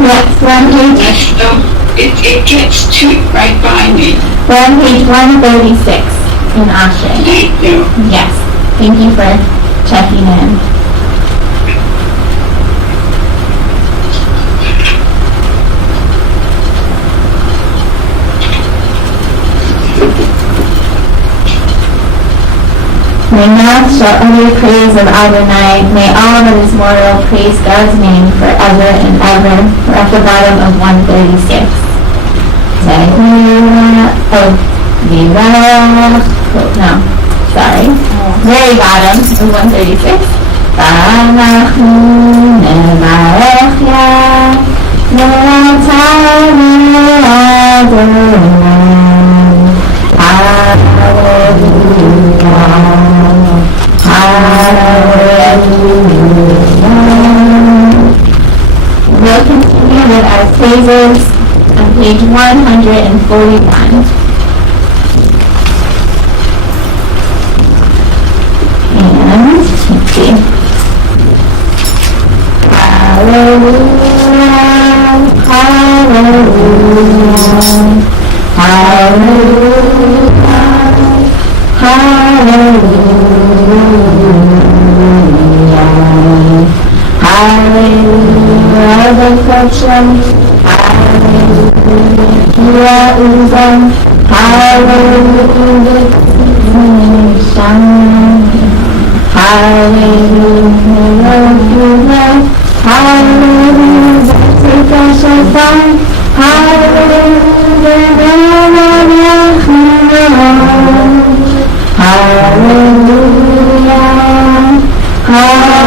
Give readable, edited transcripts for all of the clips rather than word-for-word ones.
Yes, one page. It gets right by me. We're on page 136 in Asher. Thank you. Yes. Thank you for checking in. My mouth shall utter praise of Adonai. May all that is mortal praise God's name forever and ever. We're at the bottom of 136. Very bottom of 136. V'anachnu nevarech Yah Adonai We'll continue with our praises on page 141. And let's see. Hallelujah, hallelujah, hallelujah, hallelujah, hallelujah, the function, hallelujah, uzam, hallelujah, hallelujah, hallelujah, take us aside, hallelujah, hallelujah, hallelujah, hallelujah,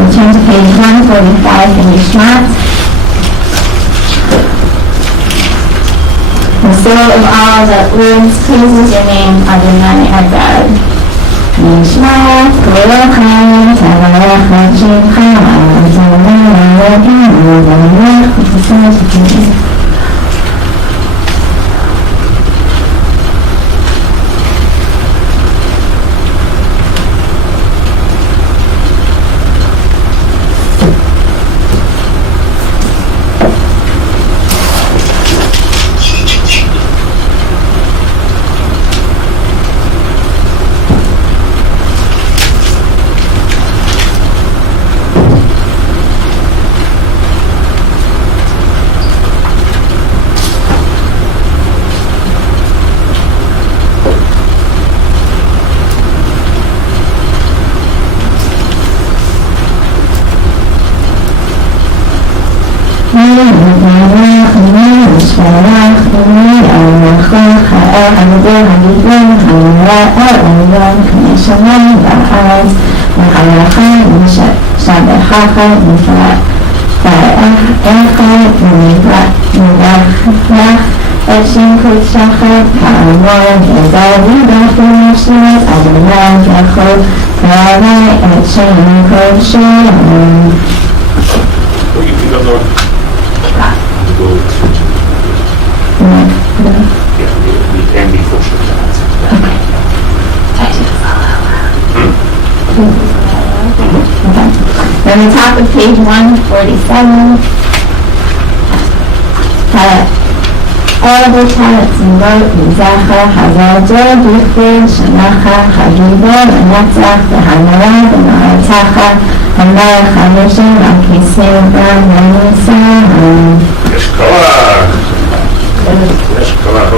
Return to page 145 in your smarts. The soul of all that lives praises your name, Adonai our God. Nishmat Korochan Tavarech Shimcha Adonai Eloheinu V'Melech V'Tzitzit. Then the top of page 147. all the talents and wrote Mizacha, Hazarjo, Bifrid, Shanacha, Hagibo, Netzach, Hanara, Benaratacha, Hanara, Hamishim, Akisim, Ranisa. Yeshkoach.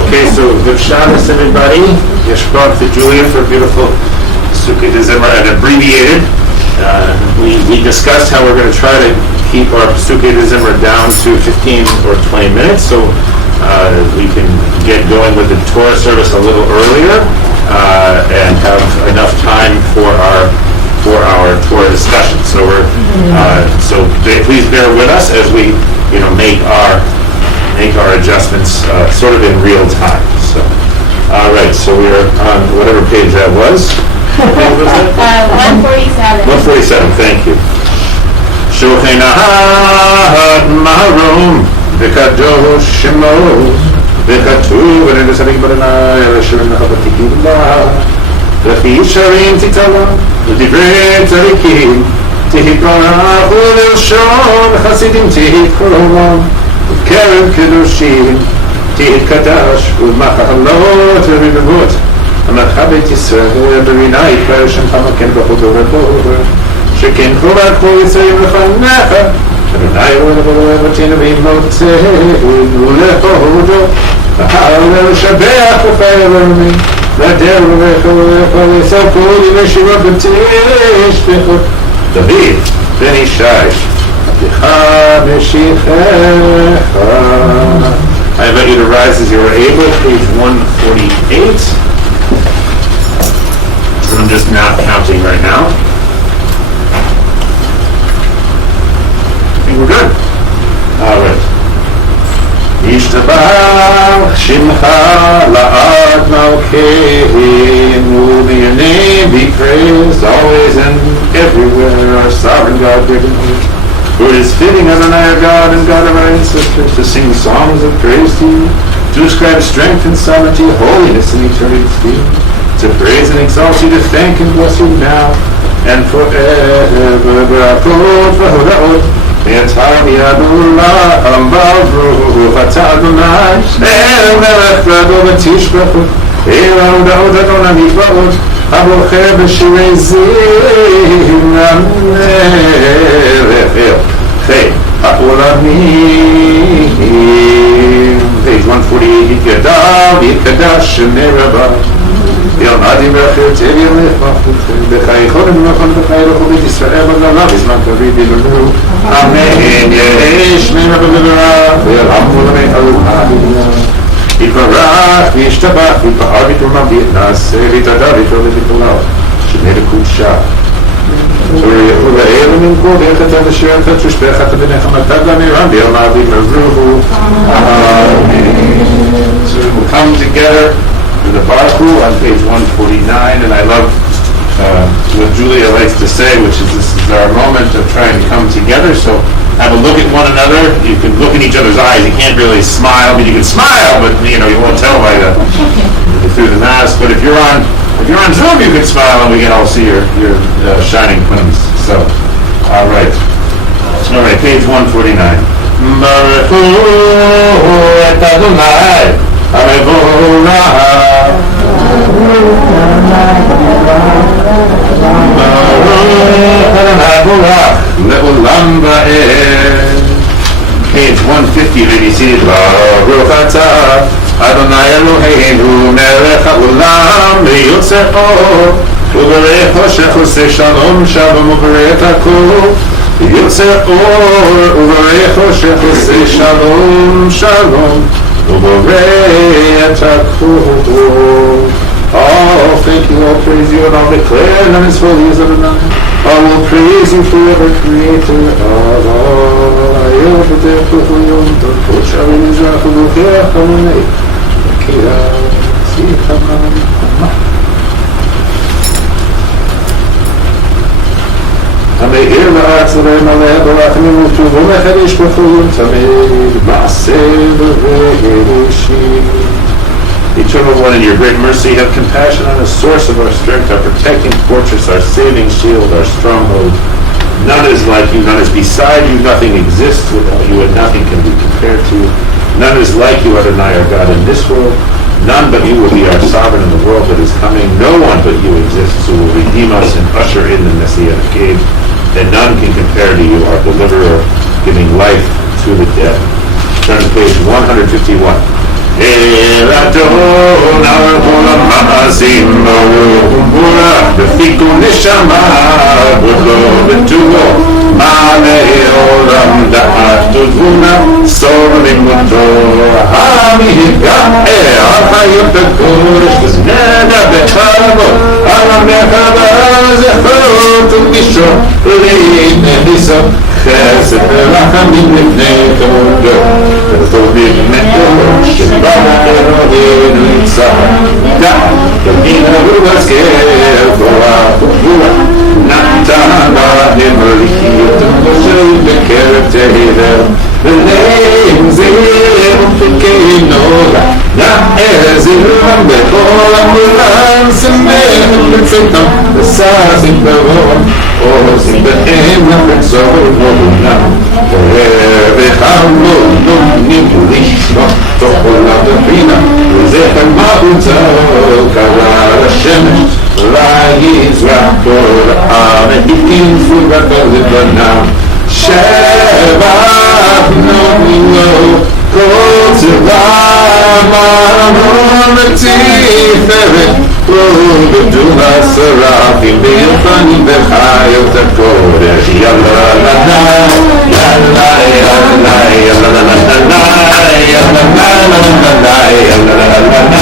Okay, so good Shabbos, everybody. Yeshkoach to Julia for a beautiful Sukkah de Zimmer and abbreviated. We discussed how we're going to try to keep our Sukkah de Zimmer down to 15 or 20 minutes, so we can get going with the Torah service a little earlier and have enough time for our Torah discussion. So please bear with us as we make our adjustments sort of in real time. So all right, so we are on whatever page that was. 147. 147, thank you. Shochay Nahat Maharom V'kadosh Shemo V'katuv V'nedesarik Baranai V'shirim Nahabatikim La V'chi Yisharim Titala V'divrei Tzarikim Tihikronach V'lshon Chasidim Tihikronach V'kerem Kedoshim Tihikadash V'machalot V'ribavot המחבט ישראל ברינה יתפאר שם חמקן בחודו ובובר שכן חובה כמו יצאים לפניך אדוני ולבוא בתינו וימוצא ולחודו והעולה לשבח ופארמי והדר ולכל יסר כל ישיבות ותשפחות דוד בן ישי עבדך משיחך. I invite you to rise as you are able, page 148. I'm just not counting right now. I think we're good. All right. Yishtabach Shimcha La'ad Malkeinu. May your name be praised always and everywhere, our sovereign God, big and holy. For it is fitting, Adonai, our God and God of our ancestors, to sing songs of praise to you, to ascribe strength and sovereignty, holiness and eternity to you, to praise and exalt you, to thank and bless you now and forever. Page 148. יום עדים ואחרת אליהם לפחותכם בחיי חולם ומחון בחיי רחובית ישראל בגללה בזמן תביא בלנו אמן יש מי רבי בברח וירחמו למי ארוחה יתברך וישתבח ויתפאר ויתרומם ויתנעשה ויתעדה ויתעולה ויתעולה שני לקודשה ויכול לאלה מנקור ויחתה ושירתה תשפחת בנחמתה גמירם ביום עדים וברחו אמן. So we'll come together to the Baruch on page 149, and I love what Julia likes to say, which is this is our moment of trying to come together. So have a look at one another. You can look in each other's eyes. You can't really smile. I mean, you can smile, but you won't tell by through the mask. But if you're on Zoom, you can smile, and we can all see your shining plums. So, all right, page 149. Baruch et Adonai. Page 150, ready seated. Baruch atah Adonai Eloheinu melech haolam yotzer or uberech hoshech oseh shalom shalom uberech hakol yotzer or uberech hoshech oseh shalom shalom. Oh, thank you, I'll praise you and I'll declare that His holy is Adonai. I will praise you forever, Creator of all. I will be there for you, the coach of Israel, who will hear from me. המאיר לארץ ומלא ברחמים וטוב ומחדש בכל יום תמיד מעשה בראשית. Eternal One, in your great mercy, have compassion on the source of our strength, our protecting fortress, our saving shield, our stronghold. None is like you, none is beside you, nothing exists without you, and nothing can be compared to you. None is like you, Adonai, our God, in this world. None but you will be our sovereign in the world that is coming. No one but you exists who will redeem us and usher in the Messianic age. And none can compare to you, our deliverer, giving life to the dead. Turn to page 151. חסד ורחמים לפני תולדו וטובים מאוד שבא אלוהינו יצחק תבין ובזכר כוח וגבורה נתן בהם לחיות ומשה בקרב תהילה ולהם זרם ופקי נורא נעזרם בכל המולן שמחם בצאתם וששים ברום עושים בהם לחצור ובולם וחמור נותנים ולשמוע תוך עולם דפינה וזכר מחוצה קרא לשמש ויזרח כל העמקים סוגתו לבנם שבח נותנים לו כל צבא ממון ותפארת ובדום השרפים ביופנים וחיות הקודש יאללה לנה יאללה יאללה יאללה לנה יאללה לנה יאללה לנה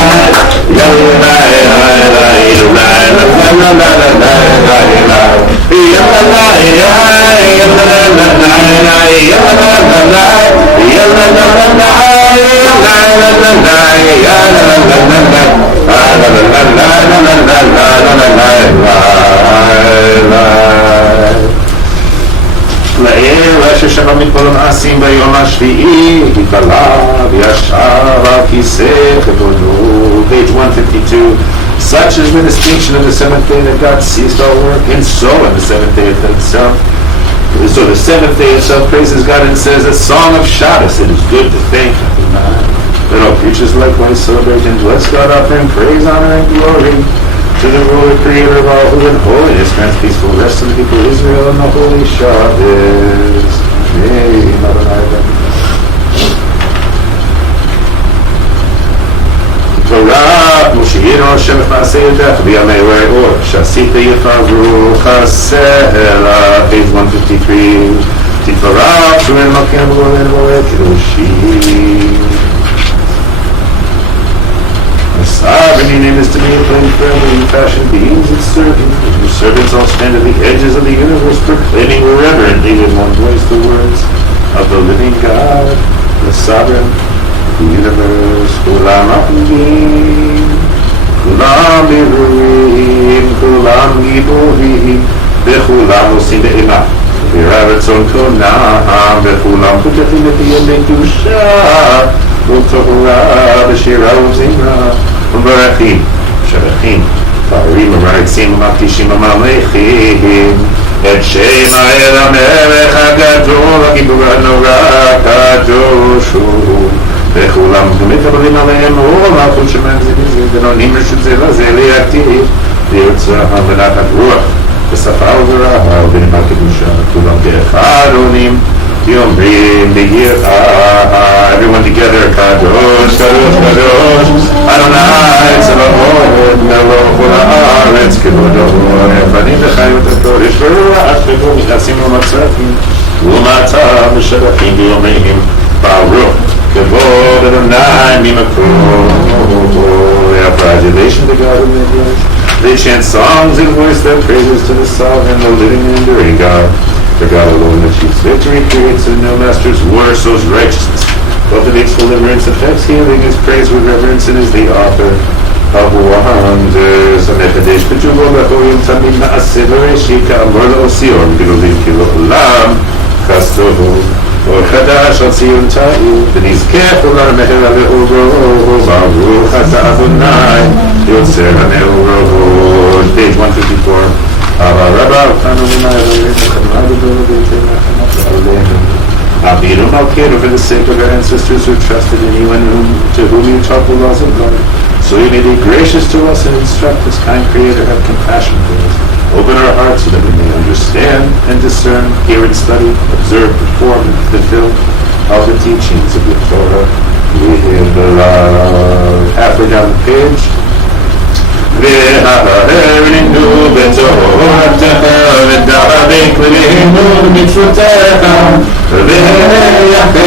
יאללה ששמע מכל המעשים ביום השביעי התעלה וישב על כיסא כבודו. Page 152. Such is the distinction of the seventh day that God ceased all work, and so in the seventh day itself. So the seventh day itself praises God and says a song of Shabbos. It is good to thank God. Let all creatures likewise celebrate and bless God, offering praise, honor, and glory to the ruler, creator of all, who in holiness grants peaceful rest to the people of Israel on the holy Shabbos. Amen. Torah, Moshiach Hashem Ma'aseh Yadech B'Yamei Re'or Shasita Yifavru Chasela. Page 153. Torah, Shuren Makin B'Golen B'Olet Kedoshim. The sovereign name is to me a plain forever. You fashion beings and servants. Your servants all stand at the edges of the universe, proclaiming reverently with one voice the words of the living God, the sovereign the universe. Kulam Achim, Kulam Birurim, Kulam Giburim, Bekulam Osim Be'ema, V'Ratzon Konam, Bekulam Putafim B'Yem B'Kedusha, U'Torah B'Shira U'Zimra, U'Barachim, Shabachim, Parim U'Maritzim U'Makdishim U'Malechim, Et Shema El HaMelech HaGadol, HaGibur HaNorah HaKadosh וכולם מקבלים עליהם רוב המלכות שמנזים מזה ונונים רשות זה לזה להקטיב ליוצרם ונחת רוח בשפה וברעה ובנימה קדושה כולם כאחד עונים אומרים ביראה everyone together קדוש קדוש קדוש אדוני צבאות מלוך כל הארץ כבודו פנים וחיות הקודש ורוח ובו מתעשים ומצרפים ומעתה בשבחים ביומיים ברוך Kavod Adonai Mimakro. They have adulation to God in their ears. They chant songs and voice their praises to the sovereign, the living and enduring God. For God alone achieves victory, creates and no master's war, sows righteousness, cultivates deliverance, affects healing, is praised with reverence, and is the author of wonders. Amechadesh B'Tuvah B'Choyim Tamid Na'aseh V'Reishit Ka'amor L'Osion G'Lolim K'Lo'olam Chastohu Or Chadash al Tziyun Ta'u V'nizkech Olar Meher Ha'Le'Oro Baruch Ata Adonai Yotzer Ha'Le'Oro. Page 154. For the sake of our ancestors who trusted in you and to whom you taught the laws of God, so you may be gracious to us and instruct us, kind Creator, have compassion for us. Open our hearts so that we may understand and discern, hear and study, observe, perform, and fulfill all the teachings of the Torah. We have halfway down the page. והרננו בתורתך ודבק לבנו במצוותיך ויחל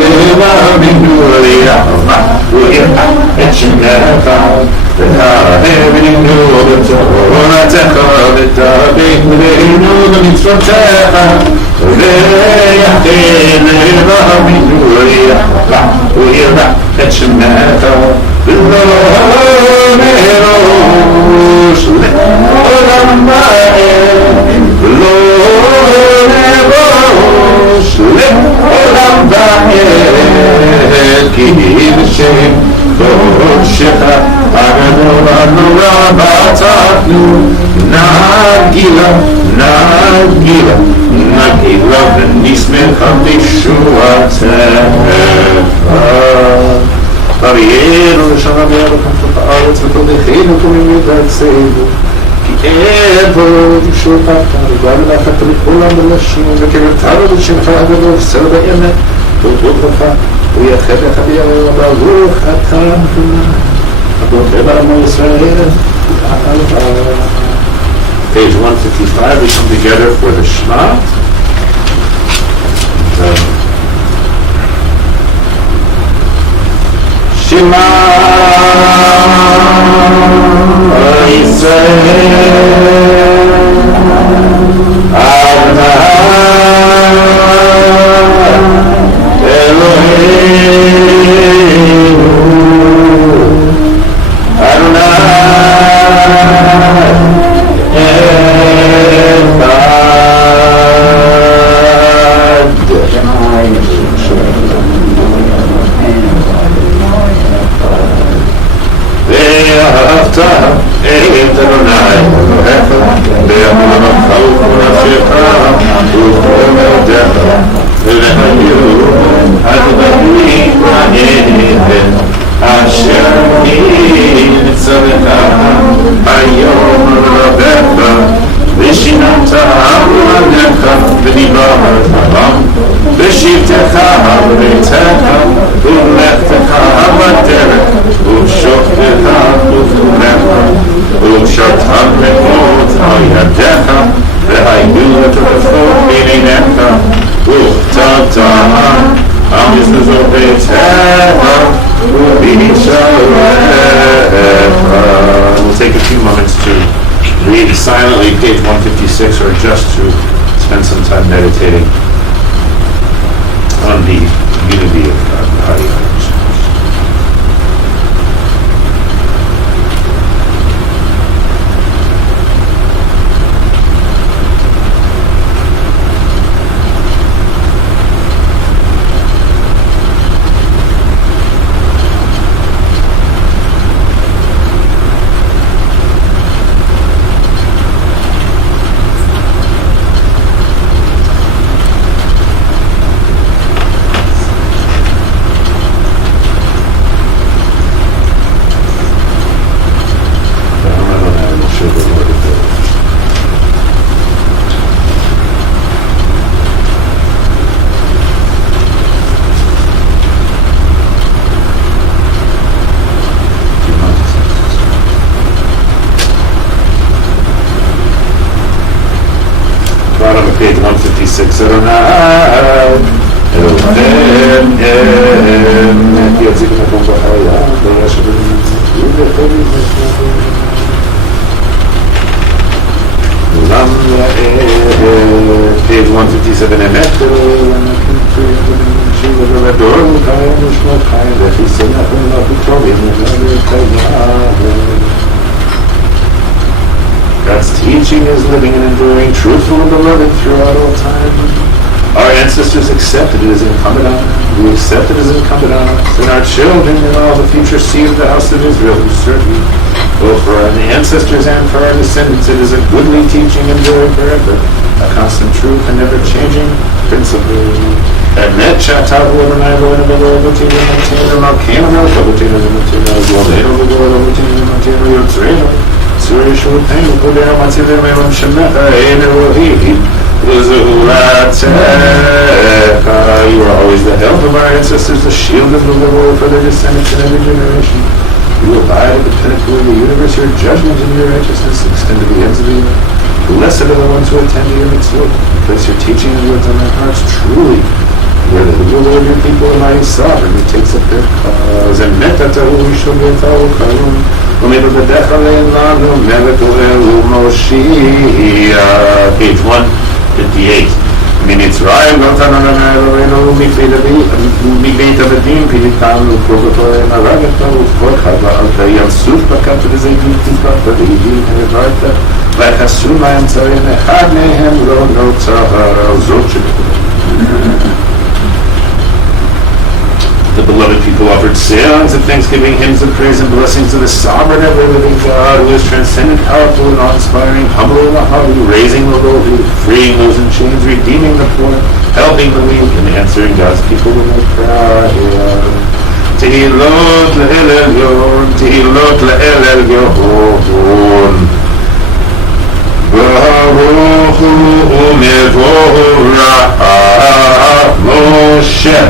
לבנו ליאהבה ויראה את שמך והרננו בתורתך ודבק לבנו במצוותיך ויחל לבנו ליאהבה ויראה את שמך ולא מראש לעולם ועד ולא מראש לעולם ועד כי בשם קודשך הגדול הנורא בטחנו נגילה נגילה נגילה ונשמחה בישועתך אריאנו לשנה בירקם תוך הארץ ותודכנו תומים ידעצנו כי אבוד שופעת ובאנו לאחת לכולם ולשנו וקרבתנו בשמך הגדול סר באמת תודות לך ויחד לך בירקם ברוך אתה נתונה הבוכה בעמו ישראל Page 155 we come together for the Shema Shema Yisrael Adonai Eloheinu Adonai ואהבת את אדוני אלוהיך באמונתך ובנפשך ובכל מאודיך ולהיו הדברים הנעלים אשר אני מצווך היום רבך ושיננת עמלך ודיברת בם בשבתך בביתך ובלכתך בדרך ובשוכבך ובחולך ובשרתך מאוד על ידיך והיו לטובתך בעיניך וכתבת על מזוזות ביתך ובשעריך. We'll take a few moments to read silently page 156 or just to spend some time meditating on the unity of God and how He understands. Page 156 Adonai Elohim כי יציג מקום בחיה וישב עולם Page 157 אמת וגדול קיים ושמות חיים וכי שמח ולך וטובים God's teaching is living and enduring, truthful and beloved throughout all time. Our ancestors accepted it as incumbent on us. We accept it as incumbent on us, and our children and all the future seed of the house of Israel who serve you. both for the ancestors and for our descendants. It is a goodly teaching enduring forever, a constant truth and never-changing principle. Emet she'atahu Adonai Eloheinu v'Eloheinu Malkeinu Malkeinu Melech Avotinu Gvoleinu v'Gvol Avotinu Yotzreinu Tzur Yeshurteinu Kodeinu Matzilenu Elam Shemecha Ein Elohim U'Zuratzecha. You are always the help of our ancestors, the shield of the Lord for their descendants in every generation. You abide at the pinnacle of the universe. Your judgment and your righteousness extend to the ends of the earth. Blessed are the ones who attend to your mitzvot. Place your teaching and words on their hearts. Truly, you are the Lord of your people, a mighty sovereign who takes up their cause. And metatahu yishobetahu karum. U'mevadecha le'elanu melech Moshiach. Page 158. ממצרים לא תננו אלוהינו מבית עבדים פיניתנו ובכל הרגת ובכל חבלת ים סוף בקמת וזיתים טיפת ויהים העברת ויחסו להם צרים אחד מהם לא נוצר זאת שבכולם. The beloved people offered songs of thanksgiving, hymns of praise, and blessings to the sovereign ever-living God, who is transcendent, powerful, and awe-inspiring, humble in the heart, raising the lowly, freeing those in chains, redeeming the poor, helping the weak, and answering God's people when they cry. Tehilot le'el elyon, Tehilot le'el elyon. Baruch hu u'mevorach Moshe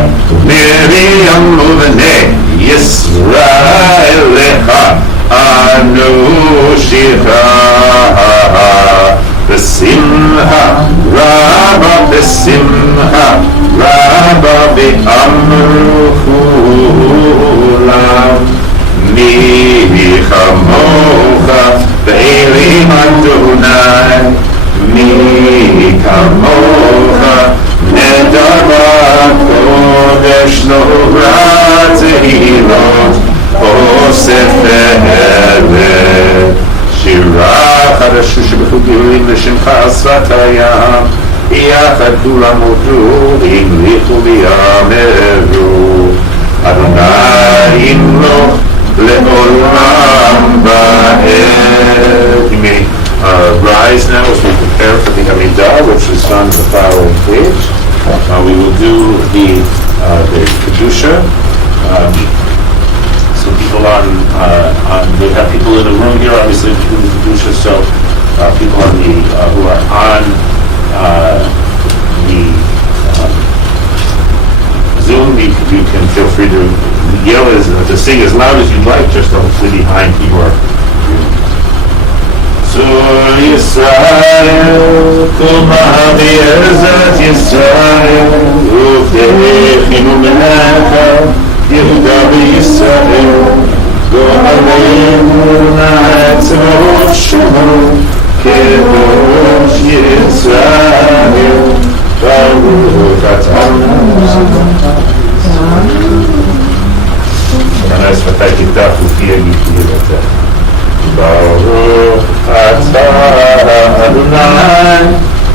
Miriam u'bnei Yisrael lecha anushicha b'simcha rabba v'amruchu lam mi chamocha Be'elim Adonai mi kamocha nedar kodesh lo ratehilot osef ve'elet shirah chadashu shebechugim l'shimcha asrat hayam yachad kulam odu imlichu v'yameru Adonai imloch le'olam ba'ed. You may rise now as we prepare for the Amidah, which is done on the following page. We will do the Kedusha. So people we have people in the room here, obviously, to do the Kedusha, so people on the, who are on the Zoom, you can feel free to yell to sing as loud as you'd like, just hopefully behind your Zur Yisrael, Kuma Be'ezat Yisrael, Uvdechinu Menecha, Yehuda B'Yisrael, Go Aleinu Na'atzot Shemo, Kedosh Yisrael, Baruch Atah. Anas v'takitach u'fiyagi k'yiratach. Baruch atah Adonai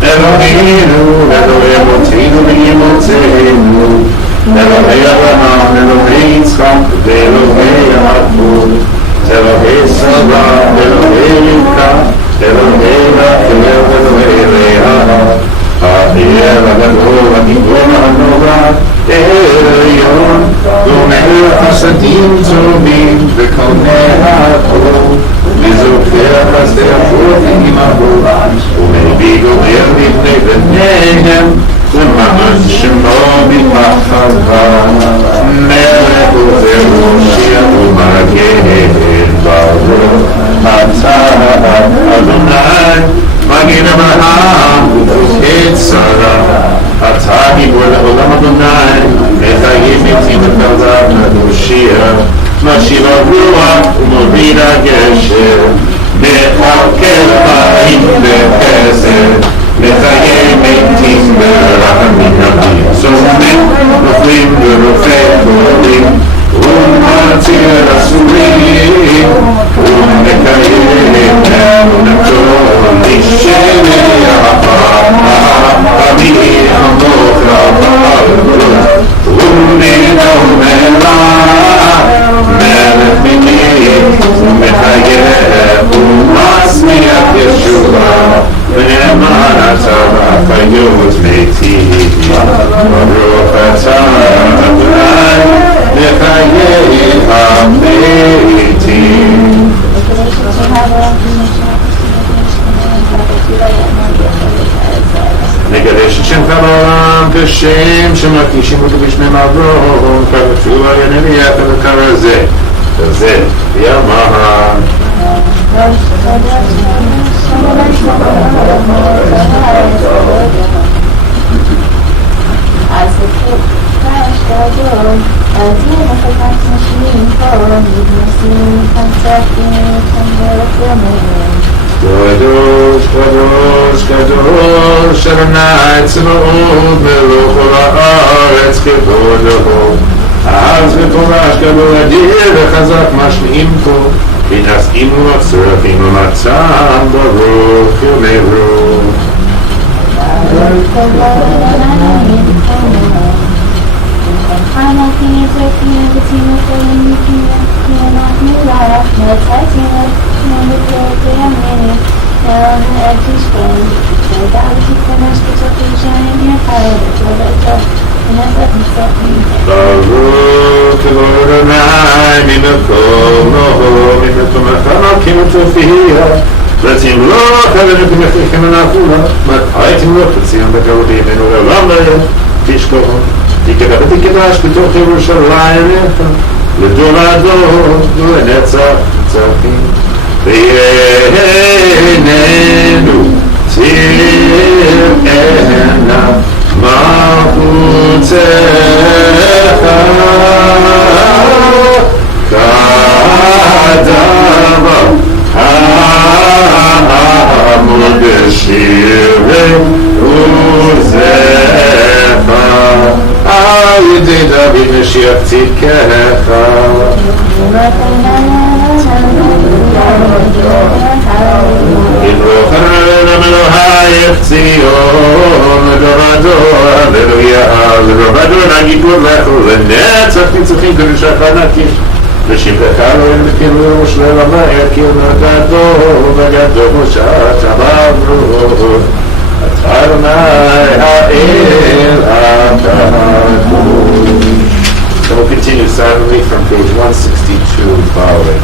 Eloheinu Elohei Avotinu v'Imotzeinu Elohei Avraham Elohei Yitzchak Elohei Yaakov Elohei Sarah Elohei Rivka Elohei Rachel Elohei Leah Ha'el Ha'gadol Ha'gidol Ha'nora Elyon Gomel Chasadim Tovim V'Kolnei Ha'kol V'Zokeh Chasdei Ha'chot Imavo U'Mevi Gomer Livnei B'neihem U'Ma'an Shemo B'Machava Melech U'Moshiach U'Magen Baruch Atah Adonai Magen Avraham U'Poked Sarah Atah Gibor Le'olam Adonai Mechayim Mitim V'Kalav Moshiach Mashiva Ruach U'Morid HaGesher Mechalkel Mayim V'Chesed Mechayim Mitim V'Rachamim Rabim Zomeh Noflim V'Rofei Cholim U'Matir Asurim U'Mekayim Emunato L'Shenei Ami Amoch Rabal U'Mino Melech Melech Minim U'Mechayim לשם שמקישים אותו בשני מעברון, כבצור על ינמי יחד הקרא זה, וזה ימה. אז פרש גדול, אז יהיה מחלקת משלים פה, מתנסים חמצקים, חמדלת ימים. קדוש, קדוש, קדוש, אדוני צבאות מלוך כל הארץ כבודו. אז ופורש גדול אדיר וחזק משמיעים פה, ונשאים ומצרפים ומצם ברוך יאמרו. ברוך אלוהי אדוני ממקום נאור ממקומך מקים ותופיע ותמלוך ותמלככם ונעפולה מתי תמלוך בציון בקרוב בימינו לעולם לא תשכחו תקדש ותקדש בתוך ירושלים לדור לדור ולנצח נצחים ויהננו תרענה מלכותך כדבר העמוד בשירי עוזך על ידי דוד משיח צדקך יברוך אדוני אלוהיך ציון לדור דור הללויה לדור דור נגיד לך לנצח נצחים קדושך נקיש ושבחך אלוהים בקרב ירושלים יקיר גדול וגדול מושעת אמרו אתה אדוני האל הקדוש. So we'll continue silently from page 162 following.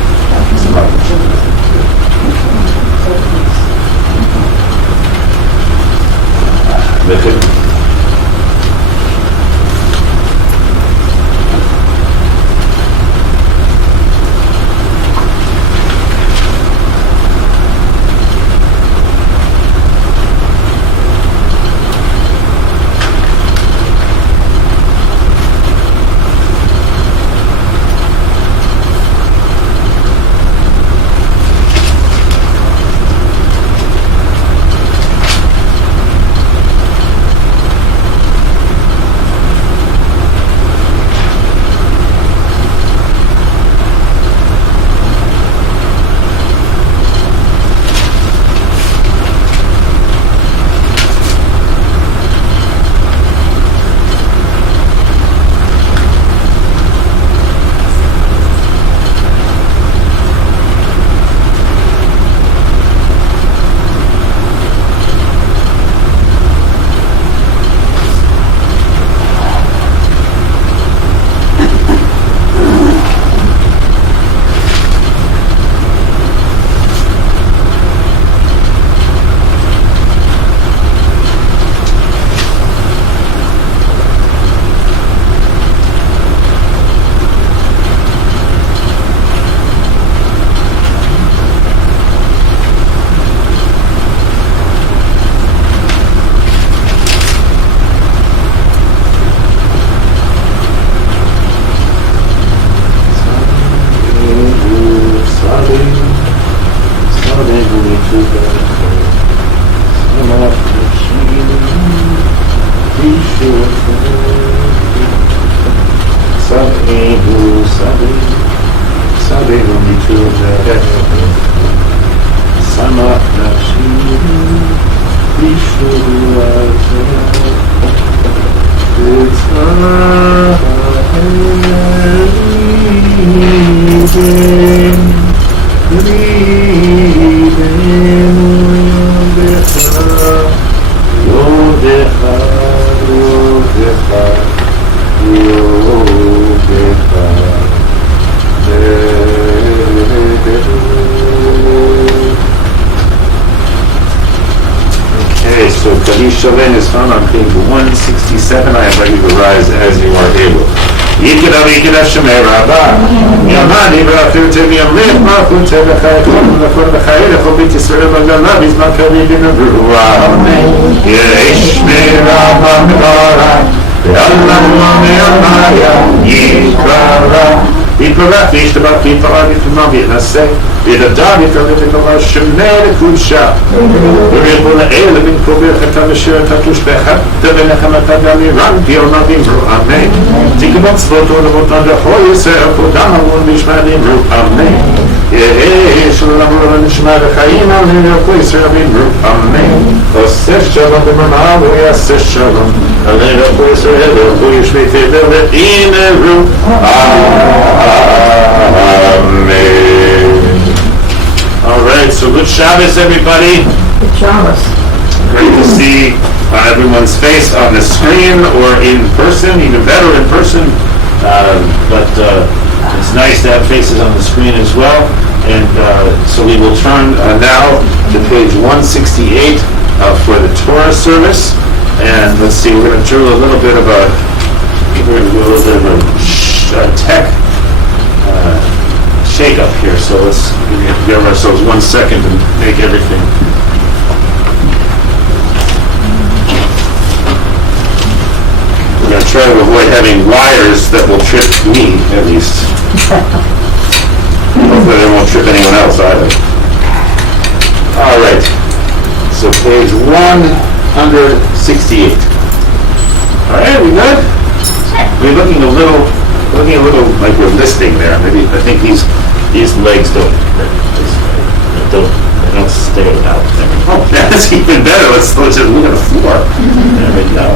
Yishaveh is found on page 167. I invite you to rise as you are able. Yikadav Yikadav Shemei Rabbah Yamani V'Afirte V'Yamlech Ma'achute V'Chayechon V'Chon V'Chayelechon B'It Yisrael V'Galav Yizman Kavim V'Nevuah Amen Yesh Shmei Rabbah V'Varah V'Allah V'Amaya Yikara Yikara V'Yishtabah V'Yitara V'Yitama V'Yinaseh V'Yidadav Yikara V'Yitama Shemei L'Kudshah V'Yirpon Ha'el V'Yinko V'Yirchata V'Shir Tatush V'Chata V'Nechamata V'Yamiran V'Yonah V'Yimru Amen Tikabot Tzvoto L'Votan V'Cho Yisrael Kodam Avon V'Yishma V'Yimru Amen Ye'eh Shalom V'Yishma V'Chayim Amen V'Yoko Yisrael V'Yimru Amen Oseh Shalom V'Yimru V'Yaseh Shalom Amen V'Yoko Yisrael V'Yoko Yishma V'Yimru Amen. Alright, so good Shabbos everybody. Good Shabbos. Great to see everyone's face on the screen or in person, even better in person. But it's nice to have faces on the screen as well. And so we will turn now to page 168 for the Torah Service. And let's see, we're going to do a little bit of a tech shake up here. So let's give ourselves 1 second to make everything. We're going to try to avoid having wires that will trip me, at least. Hopefully they won't trip anyone else either. All right. So page 168. All right, we good? We're looking a little like we're listing there. Maybe I think these legs don't stay out. Oh, that's even better. Let's just look at the floor. There we go.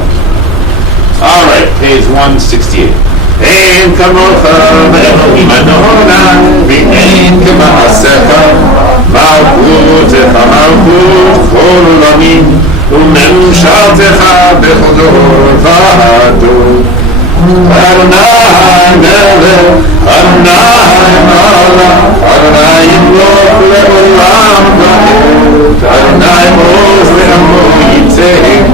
All right, page 168. Ein kamocha ve'elohim adonai ve'ein k'ma'asecha malchutecha malchut kol olamim u'memshaltecha bechol dor v'ador Adonai melech Adonai malach Adonai yimloch le'olam va'ed Adonai oz le'amo yiteh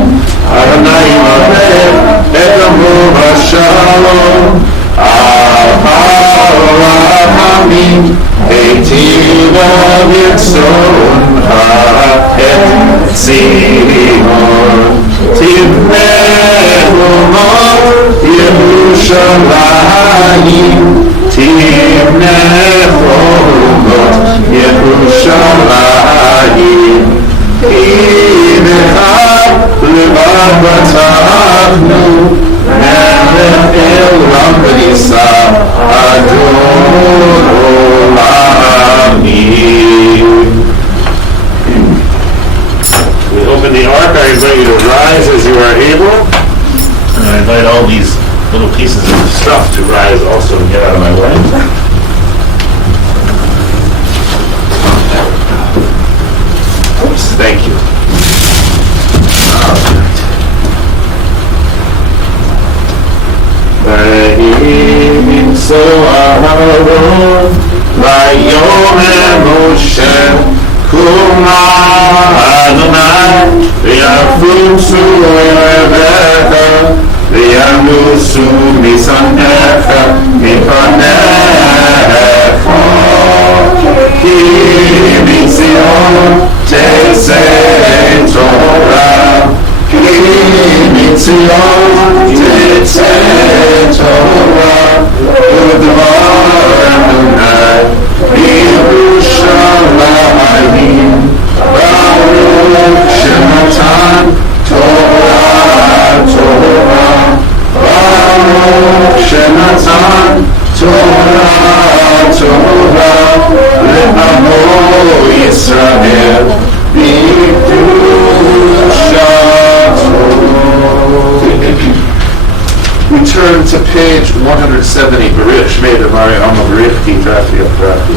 Adonai yimalech et amo b'shalom Amin Heitiva v'yitzon ha'et Tzimon Tivnehu Yerushalayim Tivnehu Yerushalayim Ivechad levad batachnu Melech elam v'nisa Adon olamim. We open the ark. I invite you to rise as you are able. And I invite all these little pieces of stuff to rise also and get out of my way. Oops, thank you. All right. Vayim Soharon Vayomer Moshe Kuma Adonai V'yafutzu oyevecha V'yanusu misanecha mipanecha Ki mitzion tetzeh Torah Ki mitzion tetzeh Torah Udvar Adonai Yerushalayim Baruch Shematan Torah Torah Baruch Shematan Torah Torah Le'amo Yisrael We turn to page 170. Baruch Shmei Damari Amma Baruch Ki Trafi Afrafi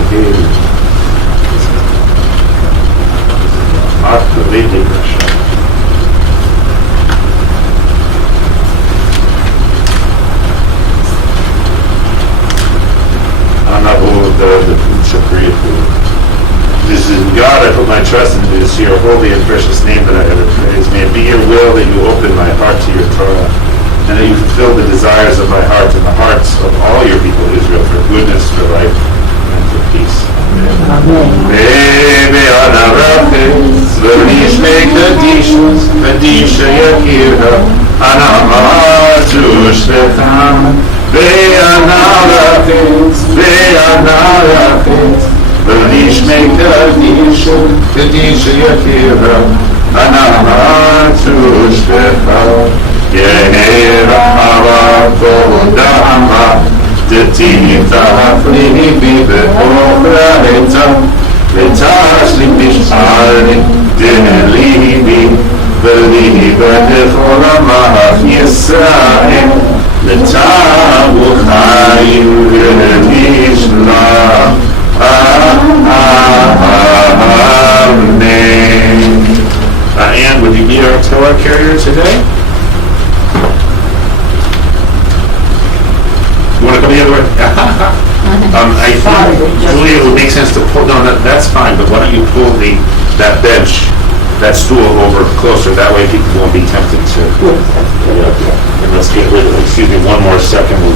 the food. This is in God I put my trust in. It is your holy and precious name that I ever praise. May it be your will that you open my heart to your Torah, and that you fulfill the desires of my heart and the hearts of all your people Israel for goodness, for life, and for peace. Anne, would you be our Torah carrier today? You want to come the other way? I think, Julia, it would make sense to pull, no, that's fine, but why don't you pull that bench, that stool over closer, that way people won't be tempted to. And let's get rid of it, excuse me, one more second, we'll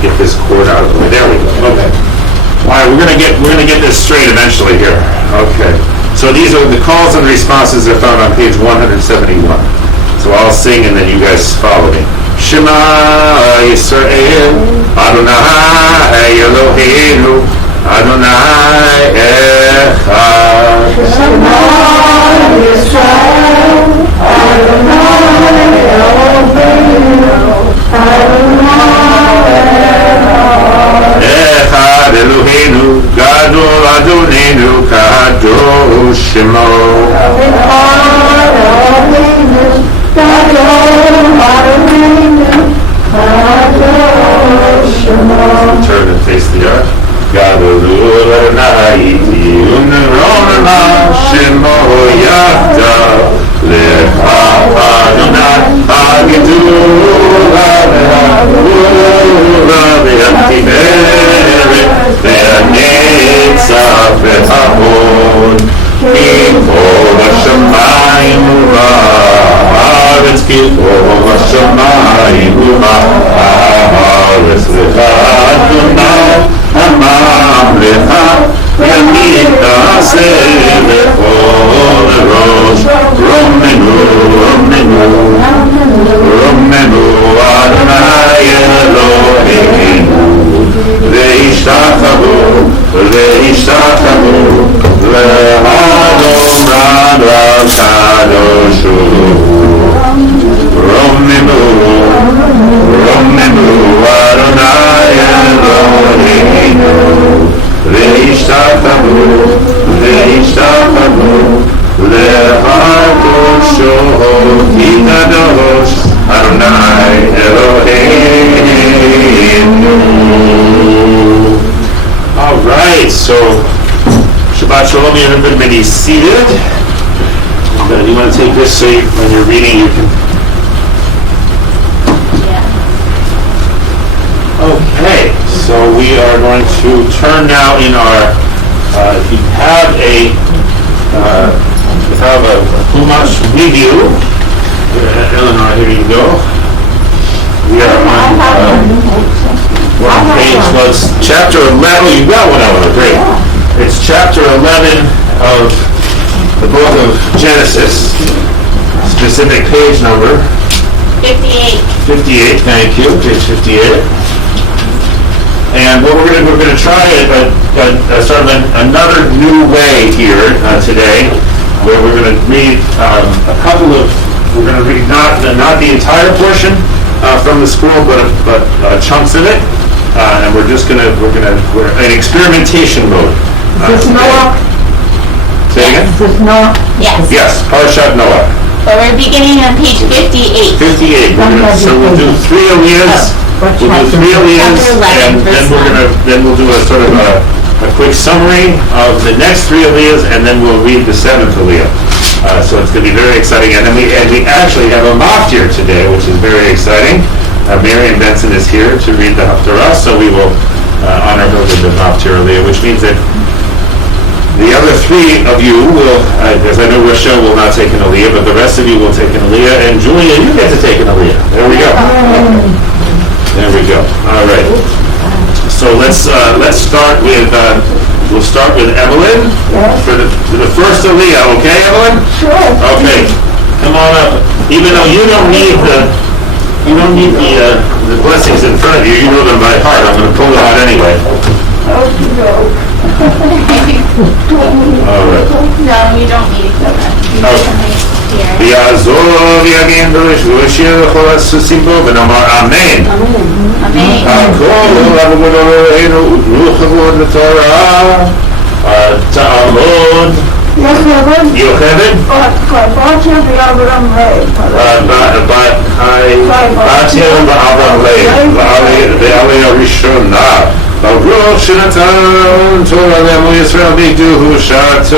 get this cord out of the way. There we go, okay. All right, we're gonna get this straight eventually here. Okay, so these are the calls and responses are found on page 171. So I'll sing and then you guys follow me. Shema Yisrael, Adonai Eloheinu, Adonai Echad. Shema Yisrael, Adonai Eloheinu, Adonai Echad. Echad Eloheinu, Gadol Adonenu, Kadosh Shemo. Echad Eloheinu, Gadol Adonenu, Kadosh Shemo. Turn and face the ark. Gadol Adonai Unerona Shemo Yachda Lecha Adonai Hagidul Adonai Ve'Hamtiveret Ve'Hanetzach Ve'Hamon Kivod HaShamayim U'Haaretz Kivod HaShamayim U'Haaretz Lecha Adonai Amam Lecha Yamid Aseh Lechol Rosh Romenu Adonai Eloheinu Ve'ishtachavu Le'Adon Rav Kadosh Romenu Adonai Eloheinu Ve'ishtachavu Le'Adosho Ki Kadosh Adonai Eloheinu. All right, so Shabbat Shalom, everybody seated. You want to take this so when you're reading you can. Okay, so we are going to turn now in our. If you have a Chumash review, Eleanor, here you go. We are on page, well, it's chapter 11. Oh, you got one, Eleanor, great. It's chapter 11 of the book of Genesis. Specific page number. 58. 58, thank you, page 58. And what we're going to try sort of another new way here today, where we're going to read we're going to read not the entire portion from the scroll, but chunks of it, and we're in experimentation mode. Is this Noach? Say again? Is this Noach? Yes, Parashat Noach. So we're beginning on page 58. 58. So we'll do 3 aliyahs. We'll do 3 aliyahs, and then we'll do a sort of a quick summary of the next 3 aliyahs, and then we'll read the 7th aliyah. So it's going to be very exciting, and then we actually have a maftir today, which is very exciting. Marian Benson is here to read the Haftarah, so we will honor her with the maftir aliyah, which means that The other three of you will, as I know Rochelle will not take an aliyah, but the rest of you will take an aliyah, and Julia, you get to take an aliyah. There we go. There we go. All right. So let's start with we'll start with Evelyn for the first aliyah. Okay, Evelyn? Sure. Okay. Come on up. Even though you don't need the blessings in front of you, you know them by heart. I'm going to pull it out anyway. All right. No, you don't need it. ויעזור ויגן וישיר לכל הסוסים בו ונאמר אמן. Amen. הכל עבוד אלוהינו ותנו כבוד לתורה. תעמוד יוכבד בתיה ואברהם לב ועלי הראשונה ברוך שנתן תורה לעמו ישראל בקדושתו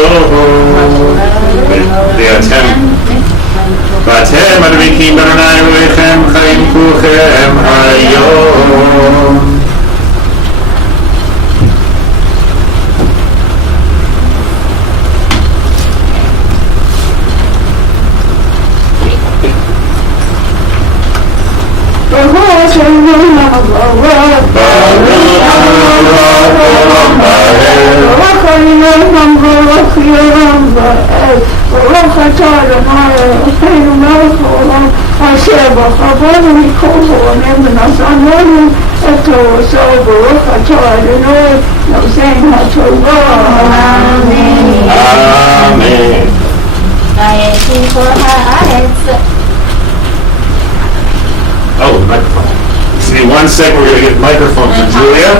ואתם הדבקים באדוני אלוהיכם חיים כולכם היום. Amen. Oh, the microphone. Excuse me 1 second, we're going to get a microphone for Julia.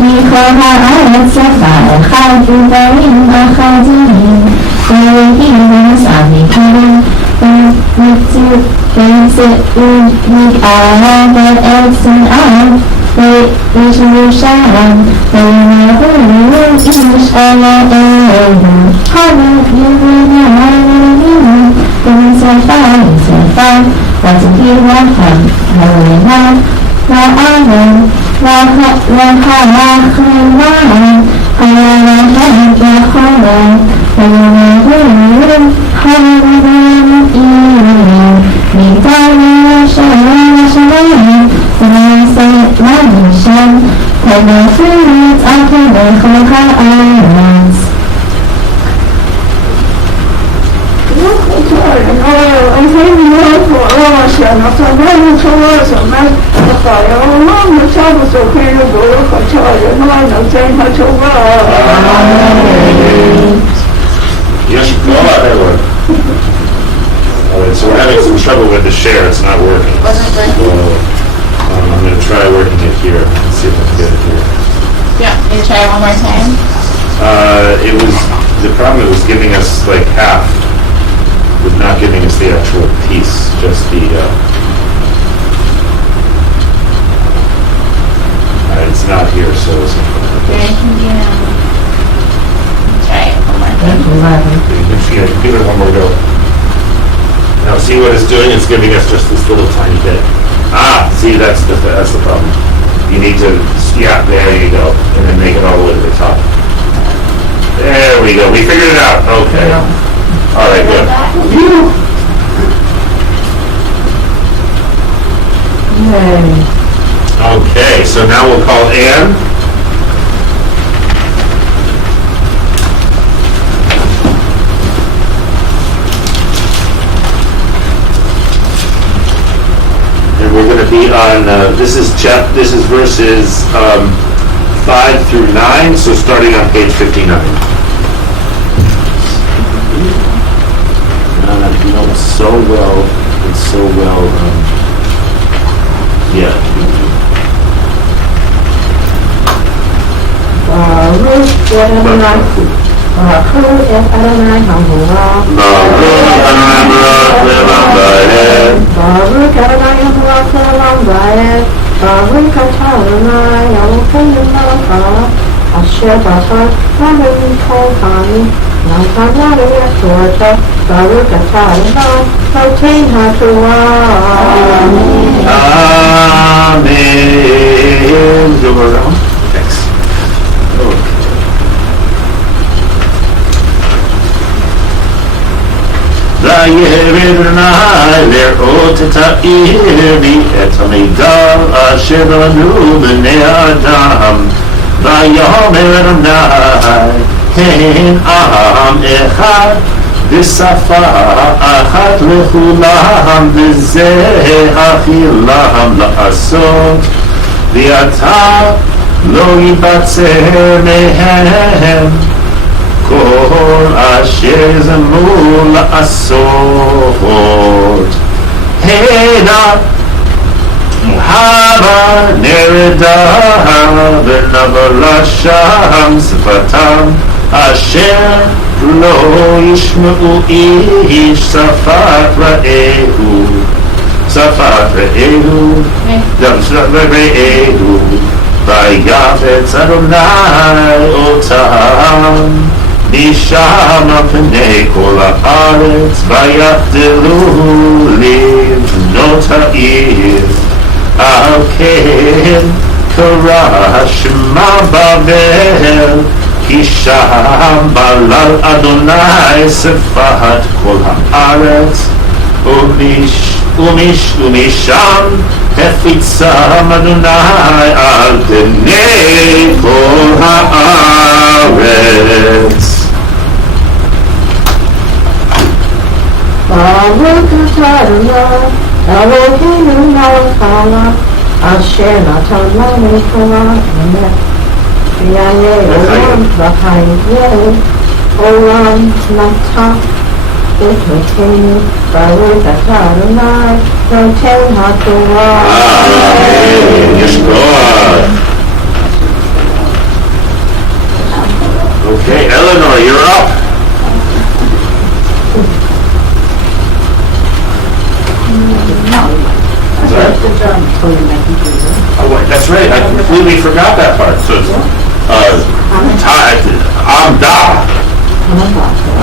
ויהי כל הארץ יפה אחד ובאים אחדים ויהי ונשא מכרם וימצאו מגערה בארץ כנען וישבו שם ויאמרו איש אל אלוהינו הלך יבנה אלוהינו ומשרפה ותהי הלוהיו וארון והלך למען היה להם בחולם ויאמרו הלוהינו אלוהים מאיתנו שלום ונעשה לנו שם ונפריט על פני כל הארץ. Yes, go out there, Lord. Alright, so we're having some trouble with the share. It's not working. So, I'm going to try working it here and see if I can get it here. Yeah, you try it one more time. It was, the problem, it was giving us like half, with not giving us the actual piece, just the, it's not here, so it's not going to Try it one more time. give it one more go. Now see what it's doing? It's giving us just this little tiny bit. Ah, see, that's the problem. You need to, yeah, there you go, and then make it all the way to the top. There we go. We figured it out. Okay. All right, good. Okay, so now we'll call Ann. And we're going to be on, this is verses 5 through 9, so starting on page 59. You know, it's so well, yeah. Hallelujah, Torah, Baruch atah Adonai, Noten HaTorah. Amen. Go around. Thanks. וירד אדוני לראות את העיר ואת המידע אשר לנו בני האדם ויאמר אדוני הן עם אחד בשפה אחת לכולם וזה הכי להם לעשות ועתה לא ייבצר מהם כל אשר זמרו לעשות הנה הבה נרדה ונבלה שם שפתם אשר לא ישמעו איש שפת רעהו ויפץ אדוני אותם משם על פני כל הארץ ויחדלו לבנות העיר על כן קרא שמה בבל כי שם בלל אדוני שפת כל הארץ ומשם הפיצם אדוני על פני כל הארץ. Baruch atah Adonai, Eloheinu melech haolam, asher natan לנו תורה אמת. ויהיה עולם וחיי עולם נטע בתוכנו, Baruch atah Adonai, נותן התורה. Amen. Yes, God. Okay, Eleanor, you're up. Oh, wait, that's right. I completely forgot that part. So it's Amda.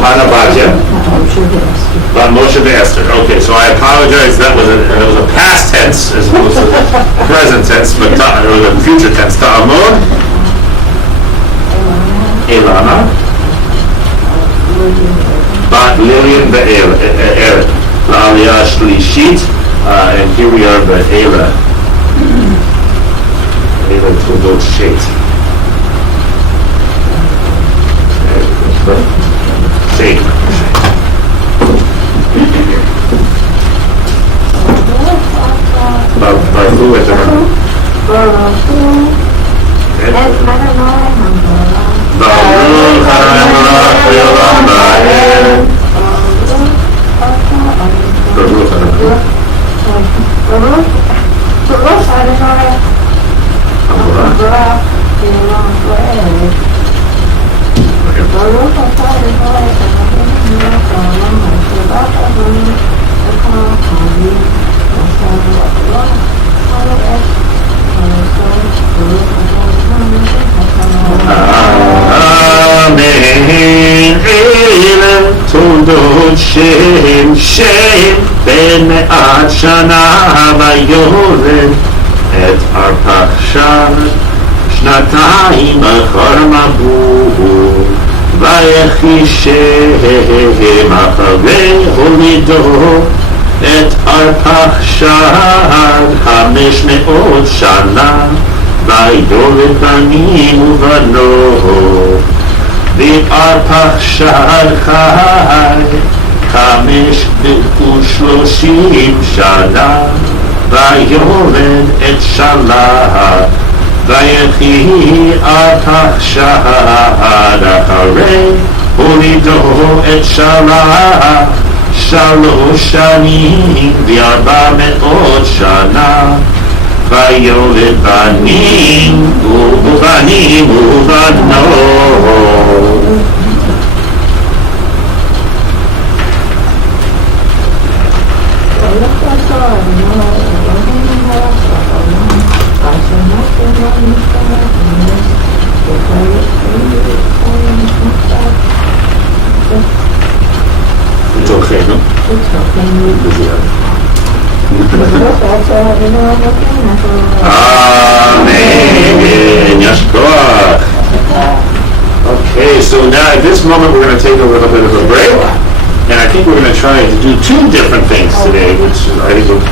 Hanabad, yeah. Moshe Esther. Okay, so I apologize. That was a past tense as opposed to present tense, but or the future tense. Ta'amod. Elana. Bat Lillian Be'er. La'aliyah Shlishit. And here we are, Be'era. Be'era Todot Shet. Shake. Baruch et Adonai. Baruch Adonai Olam Ba'er. Baruch Adonai. Baruch Adonai. Baruch atah Adonai, Eloheinu melech haolam, asher natan לנו תורה אמת. Amen. Amen. תולדות שם בן 100 שנה ויולד את ארפחשד שנתיים אחר מבול ויחישם אחרי הולידו את ארפחשד 500 שנה ויולד בנים ובנות וארפחשד חי 530 שנה ויולד את שלח ויחי ארפחשד אחרי הולידו את שלח 3 שנים ו400 שנה ויולד בנים ובנות. Tzorchenu. Amen. Yashkoach. Okay, so now at this moment we're going to take a little bit of a break, and I think we're going to try to do two different things today, which I think will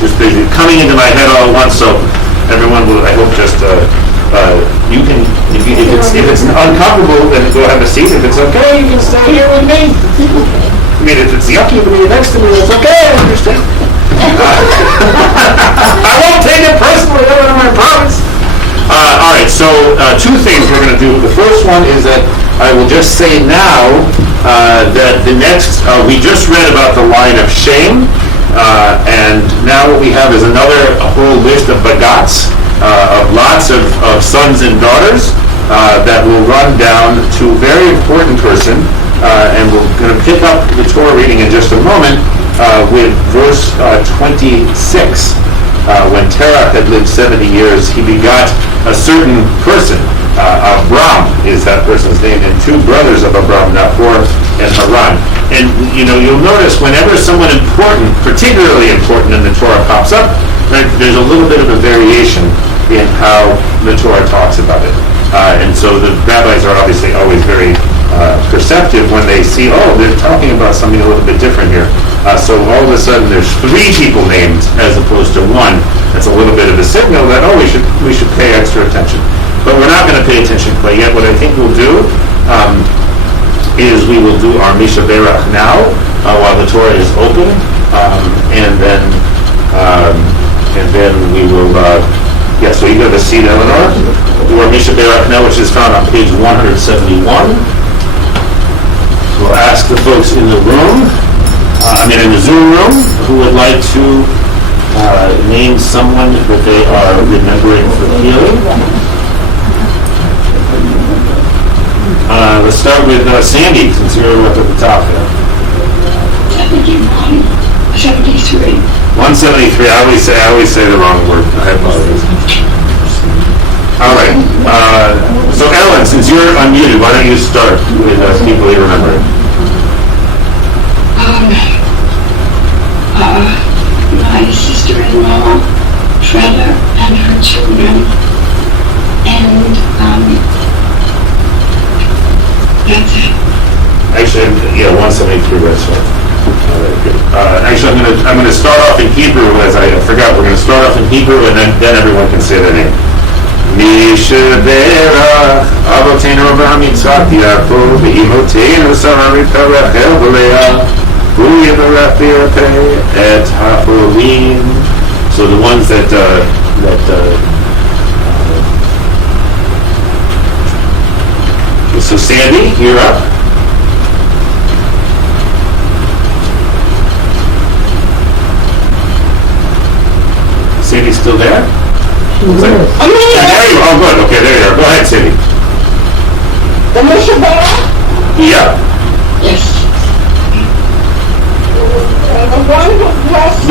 just be coming into my head all at once. So everyone will, I hope, just you can, if it's uncomfortable, then go have a seat. If it's okay, you can stay here with me. I mean, if it's yucky to be next to me, it's okay. I understand. I won't take it personally. I promise. All right, so two things we're going to do. The first one is that I will just say now that the next, we just read about the line of shame, and now what we have is a whole list of bagats, of lots of sons and daughters that will run down to a very important person, and we're going to pick up the Torah reading in just a moment with verse 26. When Terah had lived 70 years, he begot a certain person. Abram is that person's name, and two brothers of Abram, Nahor and Haran. And you'll notice whenever someone important, particularly important in the Torah pops up, right, there's a little bit of a variation in how the Torah talks about it. And so the rabbis are obviously always very perceptive when they see, they're talking about something a little bit different here. So all of a sudden there's three people named as opposed to one. That's a little bit of a signal that, we should pay extra attention. But we're not going to pay attention quite yet. What I think we'll do is we will do our Misha Berach now while the Torah is open, and then we will, so you got the seat, Eleanor. Do our Misha Berach now, which is found on page 171. We'll ask the folks in the room, in the Zoom room, who would like to name someone that they are remembering for healing. Let's start with Sandy, since you're up at the top there. 73. 173. I always say the wrong word. I apologize. All right. So Ellen, since you're unmuted, why don't you start with people you remember? My sister-in-law, Trevor, and her children, and that's it. Actually, 173. That's right. Actually, I'm going to start off in Hebrew. As I forgot, we're going to start off in Hebrew, and then everyone can say their name. Misha Berach Avotenu Avraham Yitzchak Yaakov V'imotenu Sarah Rivka Rachel v'Leah Hu Yivarach v'Yirpeh et Hacholim. So the ones that so Sandy, you're up. Sandy's still there? There you are. Oh, good. Okay, there you are. Go ahead, Cindy. The Misha Berach? Yeah. Yes. The one who blessed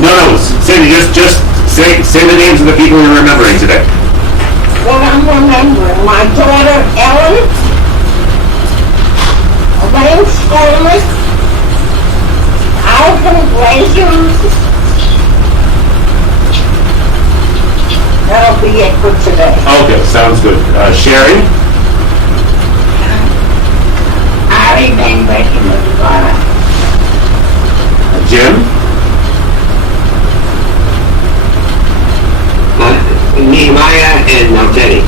No. Cindy, just say the names of the people you're remembering today. what I'm remembering. My daughter Ellen, Elaine Skolnick, Alvin Glazer. That'll be it for today. Okay, sounds good. Sherry? Ari Ben Becky Mudivara. Jim? Nehemiah and Malteni.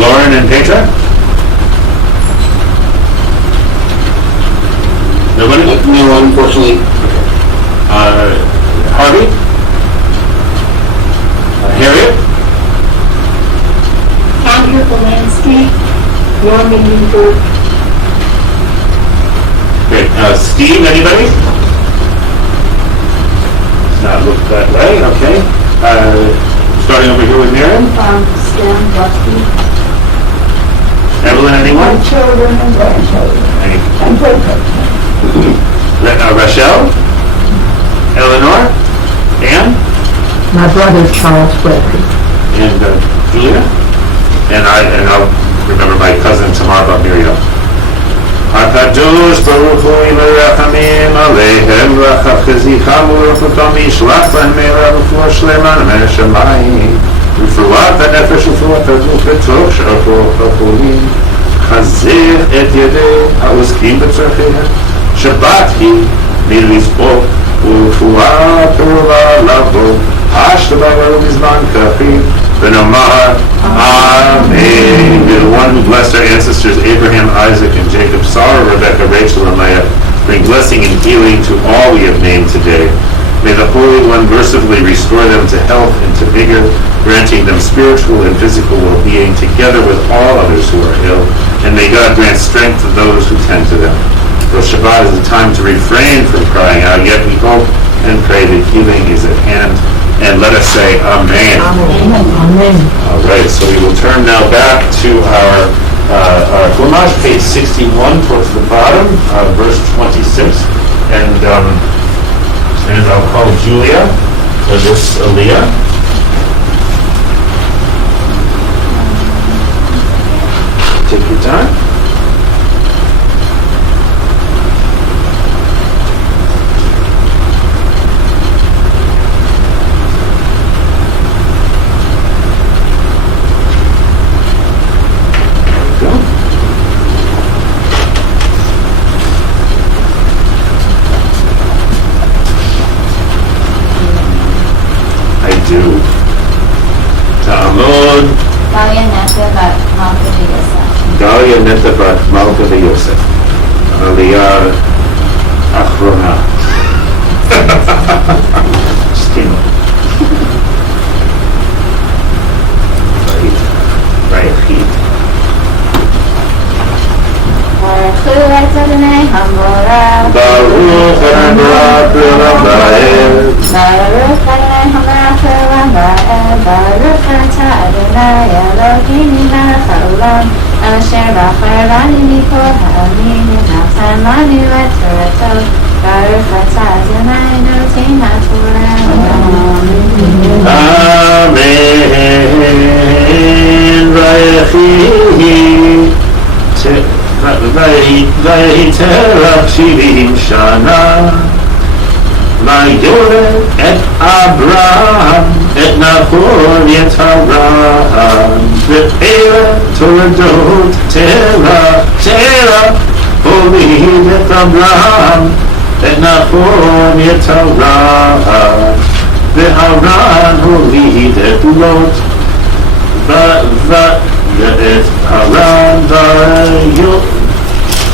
Lauren and Petra? Nobody? No, unfortunately. Harvey? Harriet? Andrew Polanski, Norman Newberg. Okay, Steve, anybody? Not look that way, okay. Starting over here with Miriam. Stan Rusty. Evelyn, anyone? My children and grandchildren. Any? And great-grandchildren. Rachel? Eleanor? Anne? My brother Charles Gregory. And Julia? And I'll remember my cousin Tamar Miriam. הקדוש ברוך הוא ירחמים עליהם וחפזיכם ורפאותם וישלח להם מהרה רפואה שלמה מהשמיים רפואת הנפש ורפואת הגוף בתוך שאר החולים חזק את ידי העוסקים בצורכיהם שבת היא מלזעוק ורפואה קרובה לבוא השתבחנו בזמן כפיו ונאמר Amen. May the one who blessed our ancestors Abraham, Isaac, and Jacob, Sarah, Rebecca, Rachel, and Leah, bring blessing and healing to all we have named today. May the Holy One mercifully restore them to health and to vigor, granting them spiritual and physical well-being together with all others who are ill. And may God grant strength to those who tend to them. Though Shabbat is a time to refrain from crying out, yet we hope and pray that healing is at hand. And let us say Amen. Amen. All right, so we will turn now back to our Chumash, page 61, towards the bottom, verse 26. And I'll call Julia for this Aliyah. Take your time. Dalia Netabat Malka Yosef. Aliyah Achrona. Stima. Rayachid. Baruch Adonai Hamorah. Baruch Adonai Hamorah. Baruch Adonai Hamorah. Baruch Adonai Eloheinu melech haolam. Asher bacharani mikol ha'amin v'nתן את תורתו. Baruch Adonai noten haTorah. Amen. ויתרח 70 שנה ויולד את אברהם את נחור ואת הרם ואלה תולדות תרח הוליד את אברהם את נחור ואת הרם והרם הוליד את לוט ואת הרם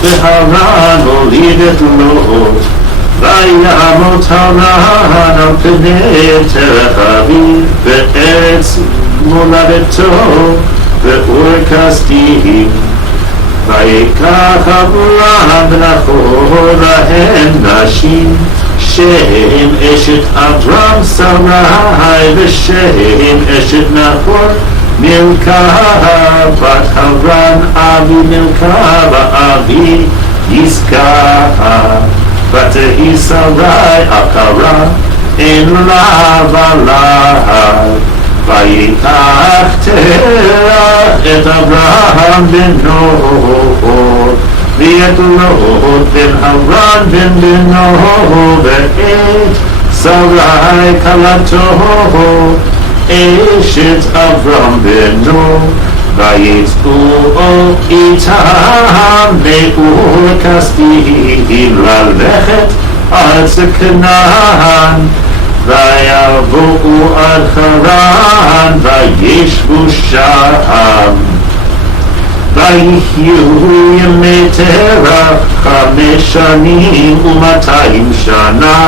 והרם הוליד את לוט וימות הרם על פני תרח אביו ואת מולדתו ואור כסדים ויקח אברהם ונחור להם נשים שהם אשת אברהם שרי ושהם אשת נחור מילכה בת הרן אבי מילכה ואבי יסכה ותהי שרי עקרה אין לה ולד ויקח תרח את אברהם בנו ואת לוט בן הרן בן בנו ואת שרי כלתו אשת אברהם בנו ויצאו איתם מאור כסדים ללכת ארץ כנען ויבואו עד חרן וישבו שם ויחיו ימי תרח 5 שנים ו200 שנה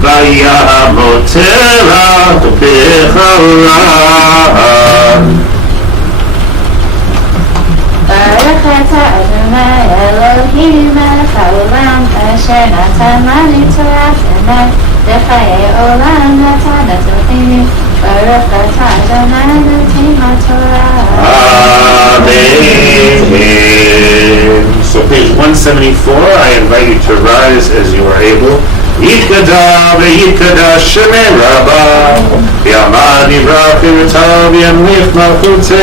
וימות תרח בחרן. Baruch Adonai Eloheinu melech haolam asher natan לנו תורה אמת וחיי עולם נתן לתוכנו Baruch Adonai נותן התורה. Amen. So page 174, I invite you to rise as you are able. יתגדל ויתקדש שמי רבה ויעמד יברח וירצה וימליך מלכותו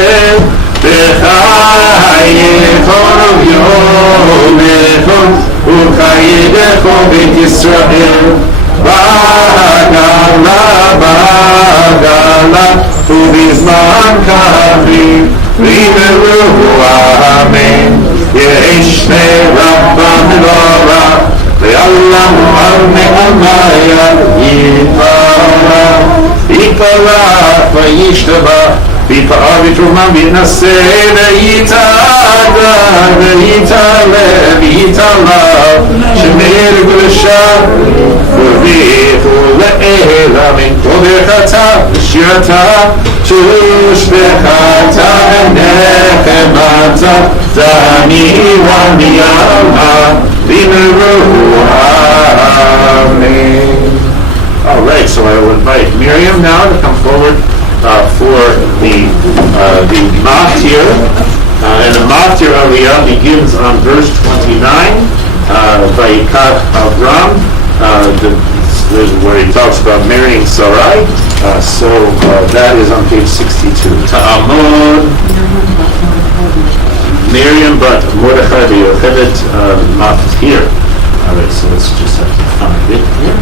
בחיי כל יום לכל בית ישראל בעגלה ובזמן קריב ויאמרו אמן. יהי שמי רבה מנורה לעולם המאמיה יתברך וישתבח ויפאר ותרומה ויתנשא ויתעלה ויתעלה שמי לקדושה וביכו לאלה מן כל ברכתה ושירתה ושבחתה ונחמתה תנירה מימה ויאמרו אמן. All right, so I will invite Miriam now to come forward for the Maftir. And the Maftir Aliyah begins on verse 29, Vayikach Avram, where he talks about marrying Sarai. So that is on page 62. Ta'amod Miriam, but Mordechai Yochevet Maftir. All right, so let's just have to find it here.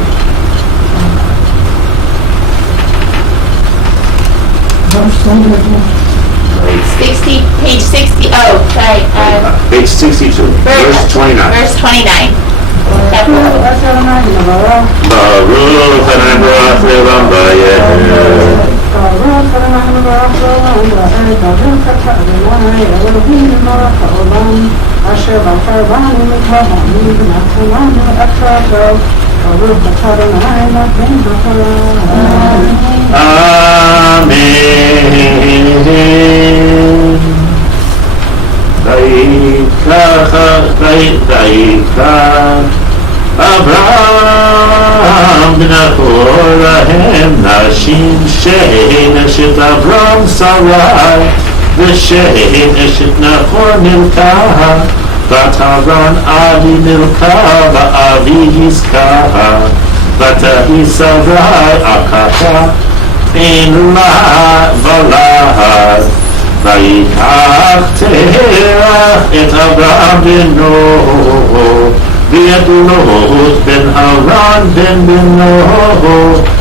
Page 60. Oh, sorry. Page 62, verse 29. Verse 29. Baruch Adonai Baruch Le'olam Vayeh. Amen. Vayikach Avraham b'nachor lahem nashim she'ein eshet Avram Sarai v'she'ein eshet Nachor Milka בת הרן אבי מילכה ואבי יזכה ותהי שרי עקתה אין לה ולד ויקח תרח את אברהם בנו ואת לוט בן הרן בן בנו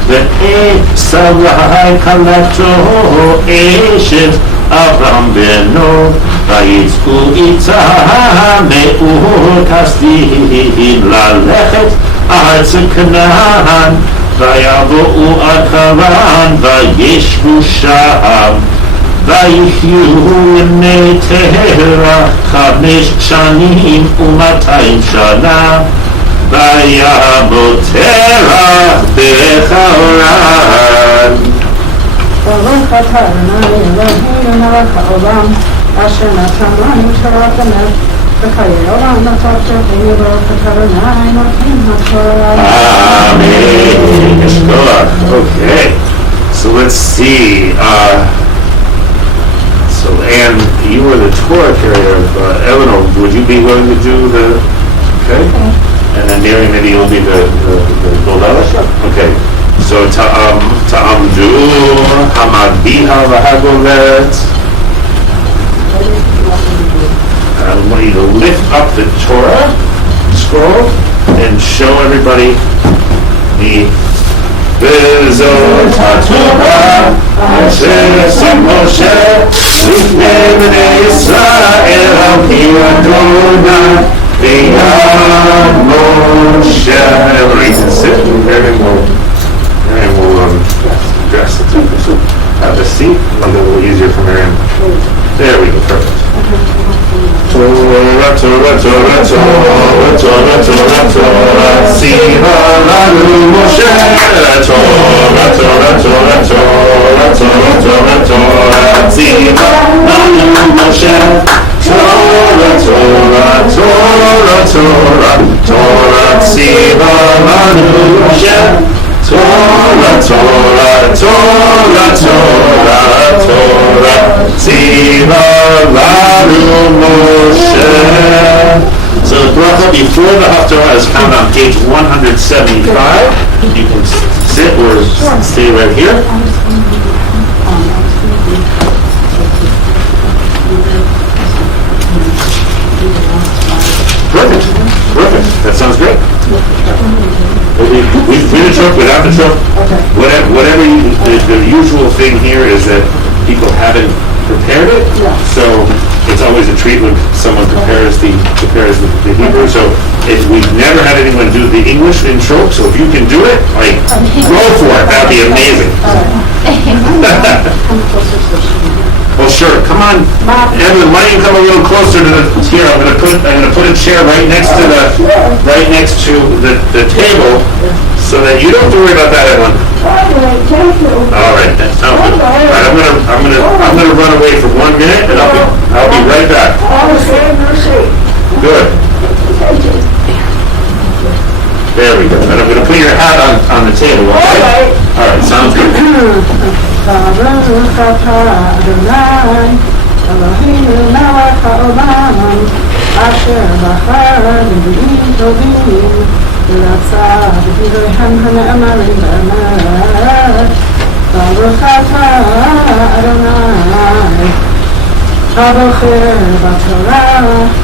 ואת שרי כלתו אשת אברהם בנו ויצאו איתה מאור כשדים ללכת ארץ כנען ויבואו עד חרן וישבו שם ויחיו ימי תרח 5 שנים ו200 שנה וימות תרח בחרן. ברוך אתה אדוני אלוהינו מלך העולם אשר נתן לנו תורת אמת וחיי עולם נתת שתהי ברוך אתה אדוני נותנים התורה. Amen. Okay, so let's see. So Anne, you were the Torah carrier of Eleanor. Would you be willing to do the? Okay. And then Mary, maybe you'll be the Goldala? Okay. So ta'amdu hamadbiha v'hagolet. I want you to lift up the Torah scroll and show everybody the V'zot HaTorah asher asim Moshe lifnei bnei Yisrael al pi Adonai v'yad Moshe. Everybody can sit. Miriam will address the temple. So have a seat. Make it a little easier for Miriam. There we go. Perfect. Torah, Torah, Torah, Torah, Torah, Torah, Torah, Siva lanu Moshe. Torah, Torah, Torah, Torah, Torah, Torah, Torah, Siva lanu Moshe. Torah, Torah, Torah, Torah, Torah, Siva lanu Moshe. Torah, Torah, Torah, Torah, Torah, Tziva lanu Moshe. So the bracha before the Haftarah is found on page 175. You can sit or stay right here. Perfect. That sounds great. With the truck, without the truck, Okay. whatever the usual thing here is that people haven't prepared it, Yeah. so it's always a treat when someone prepares the Hebrew. So we've never had anyone do the English in Shok, so if you can do it, like, go for it, that'd be amazing. Come closer so she can hear. Well, sure, come on, Evelyn, why don't you come a little closer to the, here, I'm gonna put a chair right next to the table, so that you don't have to worry about that, Evelyn. All right, then. All right, I'm gonna run away for 1 minute, and I'll be right back. Good. There we go. And I'm gonna put your hat on the table, okay? All right, sounds good. Baruch atah Adonai Eloheinu melech haolam asher bachar b'nbiim tovim v'ratzah b'divreihem hana'amarim b'emet Baruch atah Adonai הבוחר בתורה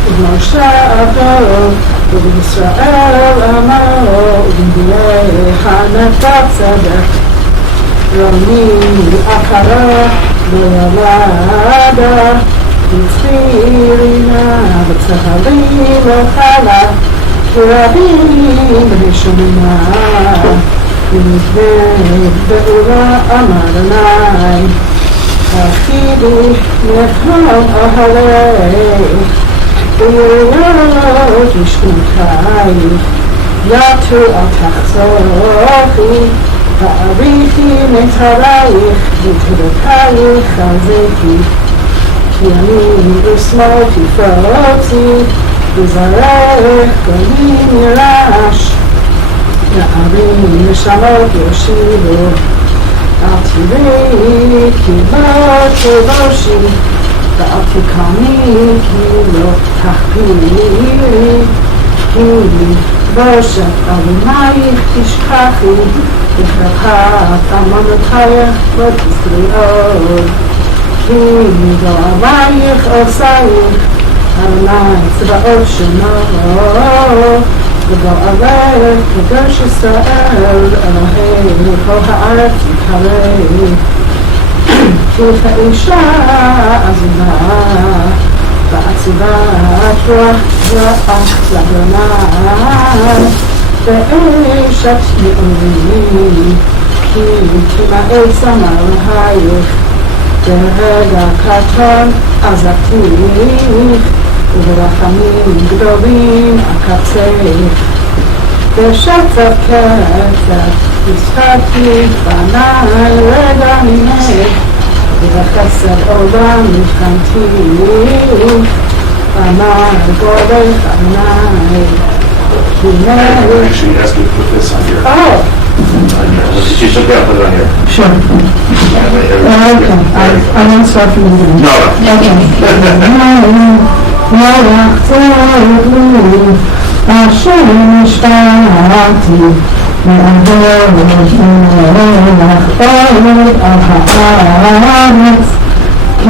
ובמשה עבדו ובישראל עמו ובנביאי חנפת צדק רומי עקרה לא ילדה בצחירינה בצהלי לא חלה כי רבים ראשונה ונזבק באורה אמר עיני אחידי נפלו אהלך ויריות משכונתייך יתו אל תחזוכי תאריכי מיתרייך ותדותייך חזקי כי אני ושמאל תפרוצי וזרעך גלים ירש נערים נשמות יושיבו אל תראי כי לא תבושי ואל תקמי כי לא תחפירי כי בושת אדונייך תשכחי וחרפת אמונותייך לא תסתרי עוד כי גאווייך עושייך אדוני צבאות שמו וגאווייך קדוש ישראל אלוהי כל הארץ יקרא כי כאישה עזובה בעציבת רוח זרעך לאדוני ואשת נעורי כי כמעט סמרייך ברגע קטן עזבתיך וברחמים גדולים אקבצך בשצף קצף השחקתי פניי רגע ממך ובחסד עולם נבחנתיך אמר גודלך עיניי I'm actually ask you to put this on your... Oh! She took that, put it on here. Sure. Okay, I won't start from the beginning. No. אשר נשבעתי מעבור מלך אוהב על הארץ כי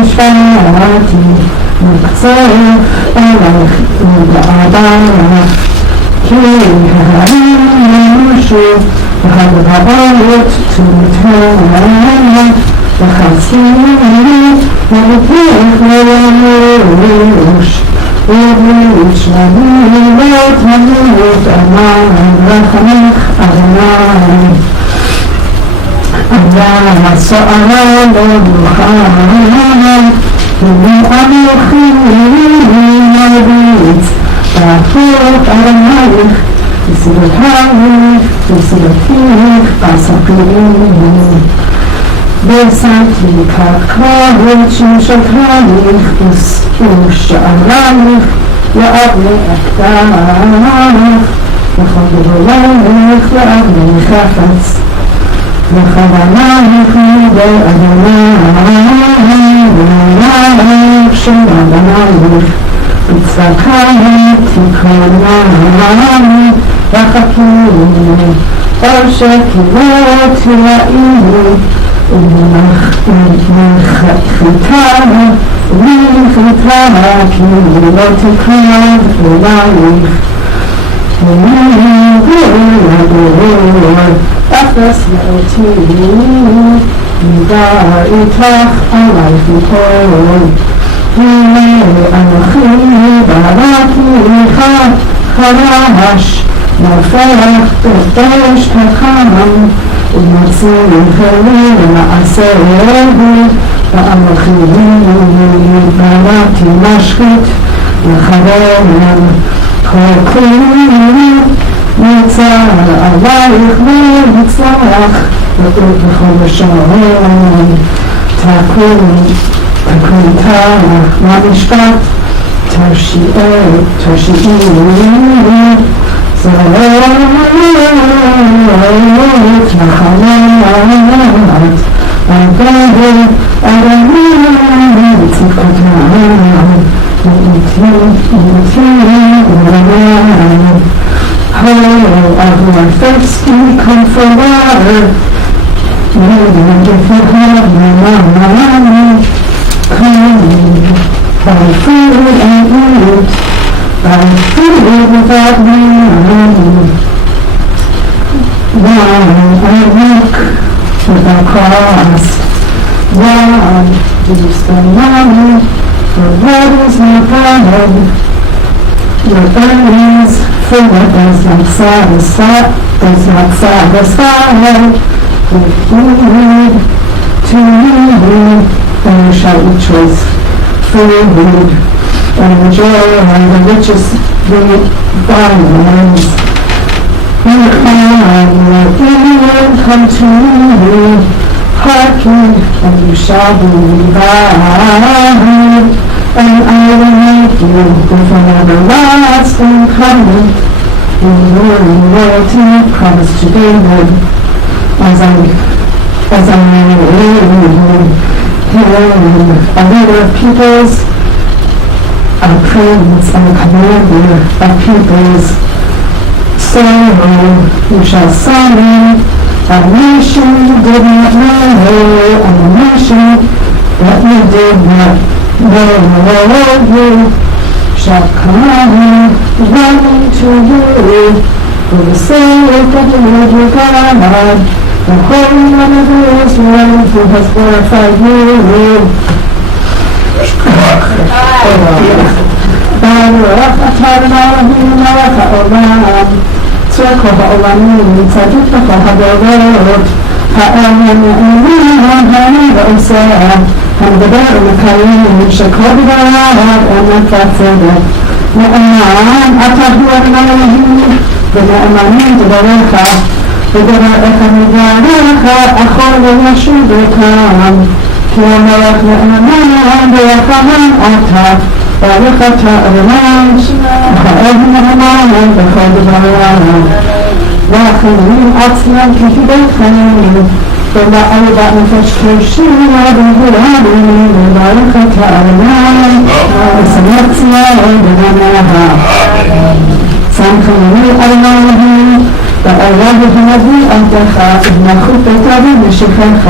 נשבעתי מקצר אלך ובעדך כי ההרים ימשו והגבעות תותנה וחצי ובפיך וימוש ובריאות שלמים לא תמות אמר רחמך אדוני אבל הסערה לא מוכן ובעמכי מרביץ תהפוך אדונייך וסדותייך וסדותייך בספרים ושמתי ככבוד שמשותייך ושערייך לאבני אקדח וכל גבולייך לאבני חפץ וכוונייך מידי אדוני ועלייך של אדונייך וצדקייך תקרונני וחכימי או שקיבות תראיני ומחחיתה כי לא תקרב אלייך אפס לאותי, מדע איתך עלייך מכל. הנה אנוכי בראתיך חרש, נופח תפש חכם, ומציל חלי למעשהו, ואנוכי בראתי משחית לחרם, כל כלי נמצא עלייך ונצלח, בכל השעון תקום הקליטה מהמשפט, תרשיעי זרות נחלת אגד אדמים צדקתם איתי ורעם. Oh, of my thirsty come for water, and if you have no money, come buy food and eat, buy food without money. Why I work without cost? Why do you spend money for what is not God? Your earnings for what does not satisfy. If you need to need, then you shall eat choice food and enjoy the richest viands. Come to me, hearken, and you shall be revived. And I will make you with an everlasting covenant, enduring loyalty promised to David, as I hearing a leader of peoples, a prince and a commander of peoples. So you shall summon a nation you did not know, and a nation that you did not know. You shall come running to you for the sake of the Lord your God, the Holy One of Israel, who has glorified you. Baruch atah Elohim melech haolam, tzur kol ha'olamim, tzadik b'kol ha'dorot, ha'emen na'eman ha'emen v'oseh, המדבר ומקיים שכל דבריו אמת וצדק. נאמן אתה הוא אלוהים ונאמנים דבריך ודבריך מדבריך אכול וישובכם כי המלך נאמן ורחמן אתה ברוך אתה אדוני וכאב נאמן בכל דבריו ואחרים עצמם כתיבתכם ולעל בת נפש כשיר ובהורדים וברך את האדוני ושמח ציון בגניה שמחני אלוהים ועליו הנביא עבדך ובמלכות ביתו ובמשיחך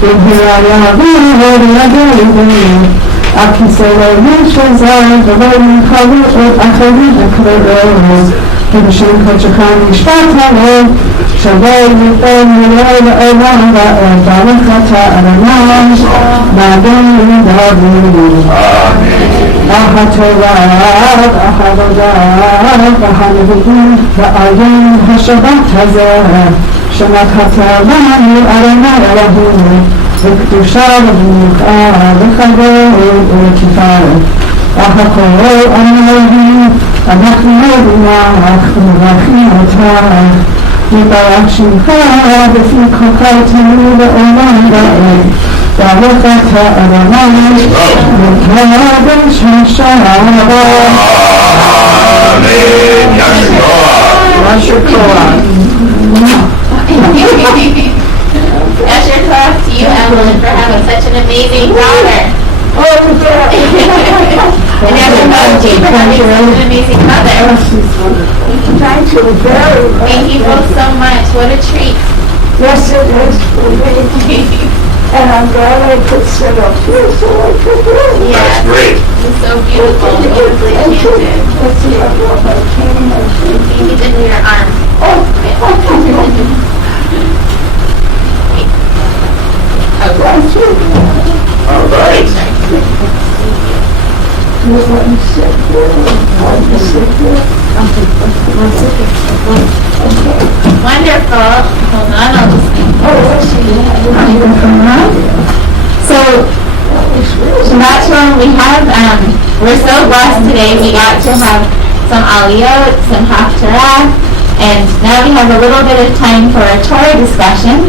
ובהראיה ובידי על כיסא לא ישזר ולא ינחלו עוד אחרים לקרוא ובשם קודשך משפט הלב שווה לפעול מלא לעולם וברך אתה אדוני באדון דוד. התורה והעבודה והנביאים בעיין השבת הזה שנתת לנו אדוני אלוהינו בקדושה ובמנוחה בכבוד ובתפארת. הכל אלוהים אנחנו נברך ומברכים אותך יתברך שמך בפי כל חייתנו לעולם ועד. ברוך אתה אדוני וקדש השם. אמן. יישר כוח. Yasher Koach to you, Evelyn, for having such an amazing daughter. And Yasher Koach to you for having such an amazing mother. Thank you very much. Thank you both so much. What a treat. Yes, it is for me. And I'm glad I could sit up here so I could hear. That's great. It's so beautiful. Beautifully chanted. Let's see, I brought my cane. you need to do your arm. Oh, All right. Wonderful. Hold on, I'll just think. So, Shabbat Shalom, we're so blessed today. We got to have some aliyot, some haftarah, and now we have a little bit of time for a Torah discussion.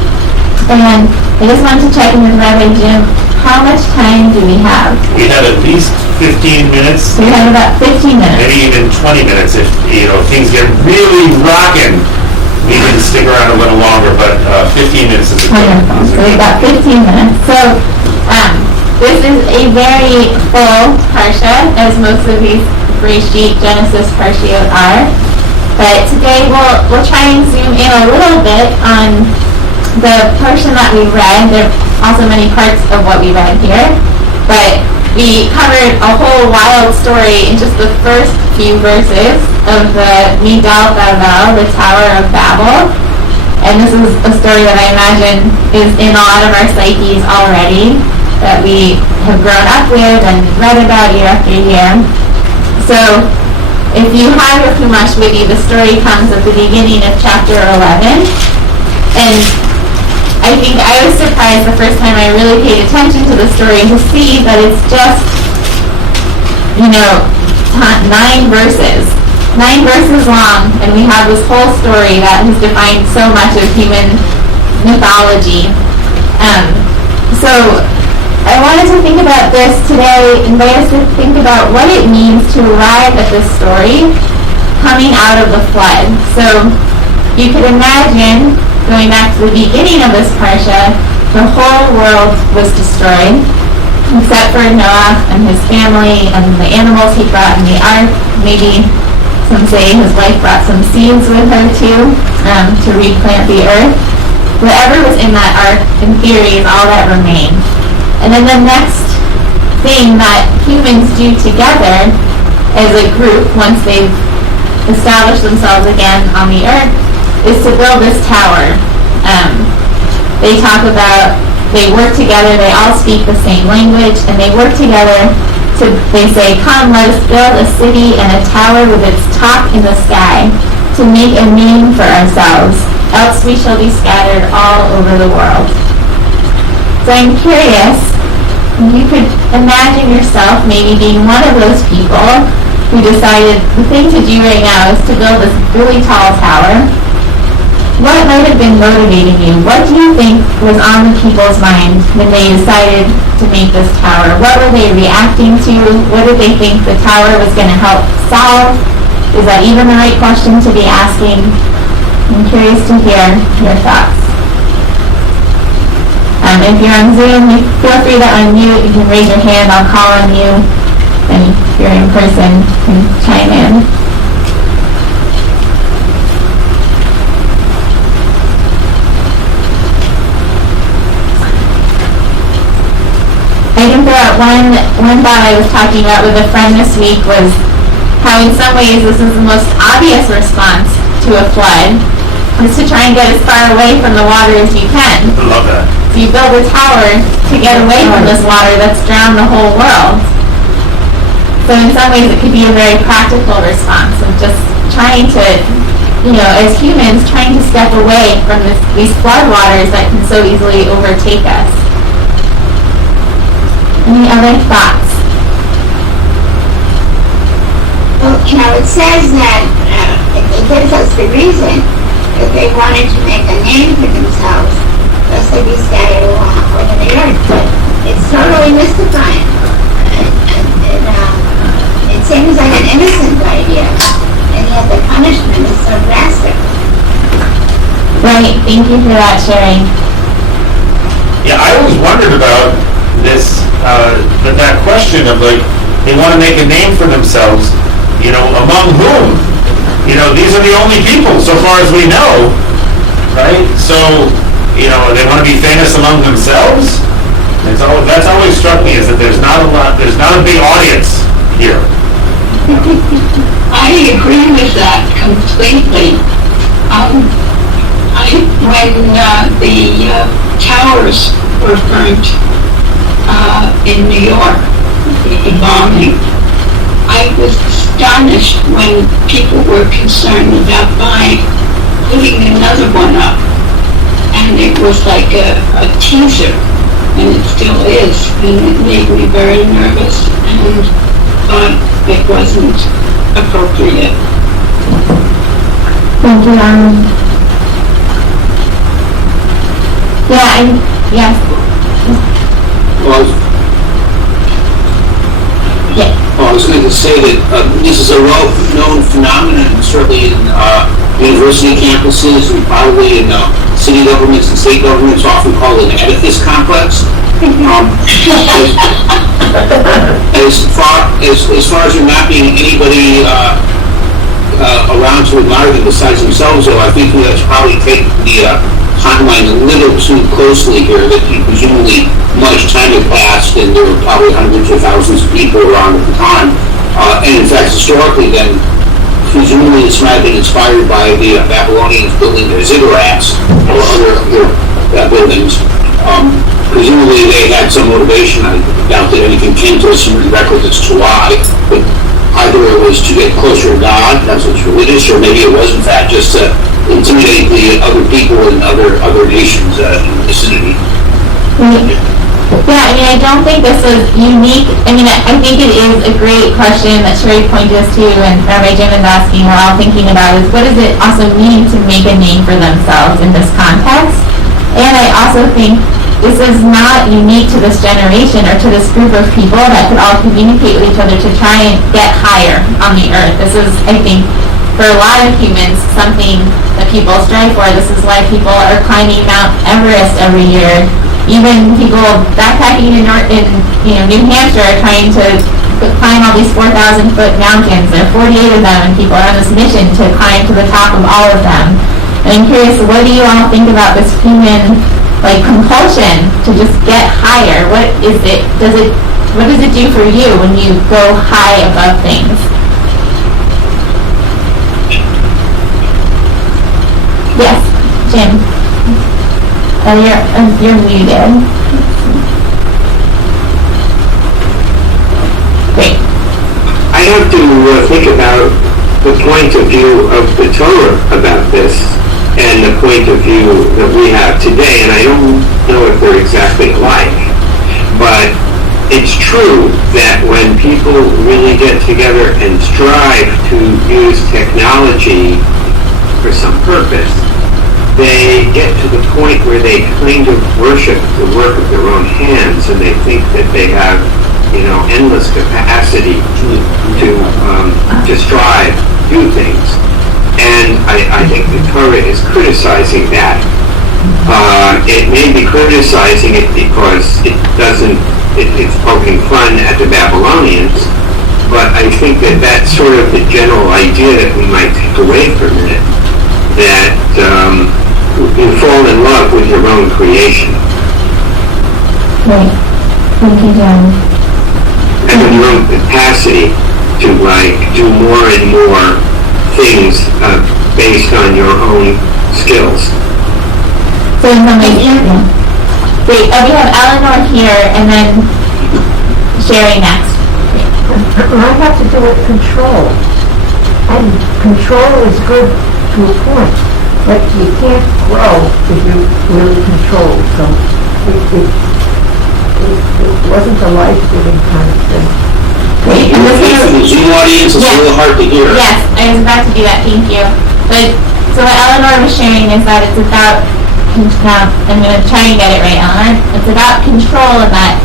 And I just wanted to check in with Rabbi Jim, how much time do we have? We have at least 15 minutes, So we have about 15 minutes. maybe even 20 minutes if, things get really rocking. We can stick around a little longer, but 15 minutes is a Wonderful. good. So we've got 15 minutes. So this is a very full parsha, as most of these Bereshit, Genesis parshiot are. But today we'll try and zoom in a little bit on the portion that we read. There are also many parts of what we read here, but we covered a whole wild story in just the first few verses of the Migdal Babel, the Tower of Babel. And this is a story that I imagine is in a lot of our psyches already, that we have grown up with and read about year after year. So if you have your Chumash with you, the story comes at the beginning of chapter 11. And I think I was surprised the first time I really paid attention to the story to see that it's just, 9 verses. 9 verses long, and we have this whole story that has defined so much of human mythology. So I wanted to think about this today, invite us to think about what it means to arrive at this story coming out of the flood. So you could imagine, going back to the beginning of this parsha, the whole world was destroyed, except for Noach and his family and the animals he brought in the ark. Maybe some say his wife brought some seeds with her too, to replant the earth. Whatever was in that ark, in theory, is all that remained. And then the next thing that humans do together as a group, once they've established themselves again on the earth, is to build this tower. They work together, they all speak the same language, and they work together they say, come, let us build a city and a tower with its top in the sky, to make a name for ourselves, else we shall be scattered all over the world. So I'm curious, you could imagine yourself maybe being one of those people who decided the thing to do right now is to build this really tall tower. What might have been motivating you? What do you think was on the people's mind when they decided to make this tower? What were they reacting to? What did they think the tower was going to help solve? Is that even the right question to be asking? I'm curious to hear your thoughts. If you're on Zoom, feel free to unmute. You can raise your hand. I'll call on you. And if you're in person, you can chime in. I can throw out one thought I was talking about with a friend this week was how in some ways this is the most obvious response to a flood, is to try and get as far away from the water as you can. I love that. So you build a tower to get away from this water that's drowned the whole world. So in some ways it could be a very practical response of just trying to, as humans, trying to step away from these flood waters that can so easily overtake us. Any other thoughts? Well, it says that it gives us the reason that they wanted to make a name for themselves, lest they be scattered along over the earth. But it's totally mystifying. It seems like an innocent idea, and yet the punishment is so drastic. Right, thank you for that sharing. Yeah, I always wondered about this, that question of they want to make a name for themselves, among whom? These are the only people, so far as we know, right? So, they want to be famous among themselves? That's always struck me, is that there's not a big audience here. I agree with that completely. When the towers were burnt in New York, the bombing, I was astonished when people were concerned about putting another one up. And it was like a teaser, and it still is, and it made me very nervous and thought it wasn't appropriate. Thank you, yes. Well, Yeah. I was going to say that this is a well-known phenomenon, certainly in university campuses and probably in city governments and state governments, often called an edifice complex. As far as there not being anybody around to admire them besides themselves, though, I think we have to probably take the timeline a little too closely here, that presumably much time had passed and there were probably hundreds or thousands of people around at the time. And in fact, historically then, presumably this might have been inspired by the Babylonians building their ziggurats or other buildings. Presumably they had some motivation. I doubt that anything came to us in records as to why, but either it was to get closer to God, that's what's religious, or maybe it was in fact just to intimidate the other people in other nations in the vicinity. Yeah, I mean, I don't think this is unique. I mean, I think it is a great question that Sherry pointed us to, and Rabbi Jim is asking, we're all thinking about, is what does it also mean to make a name for themselves in this context? And I also think this is not unique to this generation or to this group of people that could all communicate with each other to try and get higher on the earth. This is, I think, for a lot of humans, something that people strive for. This is why people are climbing Mount Everest every year. Even people backpacking in New Hampshire are trying to climb all these 4,000-foot mountains. There are 48 of them, and people are on this mission to climb to the top of all of them. And I'm curious, what do you all think about this human compulsion to just get higher? What does it do for you when you go high above things? Yes, Jim. Oh, you're muted. Great. I have to think about the point of view of the Torah about this and the point of view that we have today, and I don't know if they're exactly alike, but it's true that when people really get together and strive to use technology for some purpose, they get to the point where they kind of worship the work of their own hands, and they think that they have, endless capacity to strive, do things. And I think the Torah is criticizing that. It may be criticizing it because it's poking fun at the Babylonians, but I think that that's sort of the general idea that we might take away from it, that you fall in love with your own creation. Right. Thank you, John. And with your own capacity to do more and more things based on your own skills. So in some ways, great. We have Eleanor here, and then Sherry next. I have to do with control. And control is good to a point, but you can't grow if you're really controlled. So it wasn't a life-giving kind of thing. Great. And this For the Zoom audience, it's a little hard to hear. Yes, I was about to do that. Thank you. But so what Eleanor was sharing is that it's about, now I'm going to try and get it right, Eleanor. It's about control, and that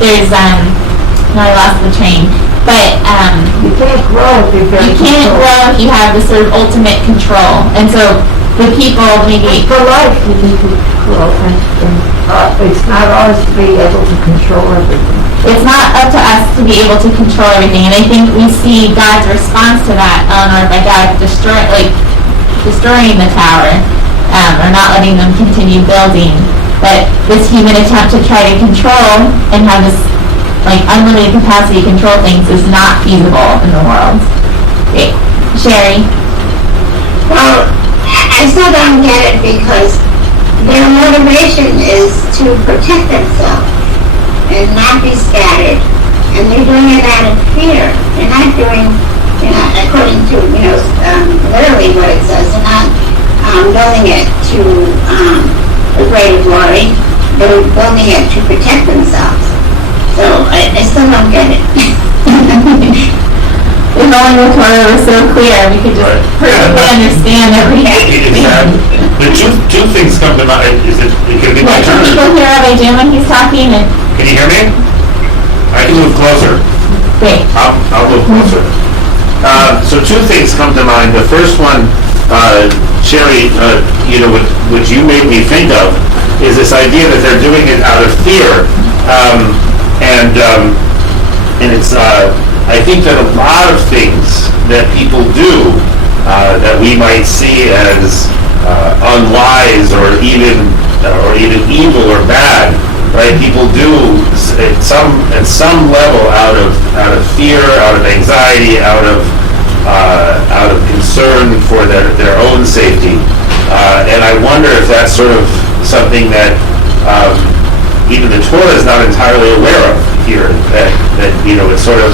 there's, no, I lost the train. But You can't grow if you're very you can't controlled. grow if you have this sort of ultimate control. And so the people maybe, For life, you need to grow, and it's not ours to be able to control everything. it's not up to us to be able to control everything. And I think we see God's response to that, Eleanor, by God destroying the tower, or not letting them continue building. But this human attempt to try to control and have this like unlimited capacity control things is not feasible in the world. Okay. Sherry? Well, I still don't get it because their motivation is to protect themselves and not be scattered. And they're doing it out of fear. They're not doing, according to, literally what it says, they're not building it to the greater glory. They're building it to protect themselves. So I still don't get it. If only the Torah was so clear, we could just perfectly understand everything. The two things come to mind. Is it can be my Can turn? people hear Rabbi Jim when he's talking? And Can you hear me? I can move closer. great. I'll move closer. So two things come to mind. The first one, Sherry, what you made me think of is this idea that they're doing it out of fear, and it's. I think that a lot of things that people do that we might see as unwise or even evil or bad, right? People do at some level out of fear, out of anxiety, out of concern for their own safety, and I wonder if that's sort of something that even the Torah is not entirely aware of here. That it's sort of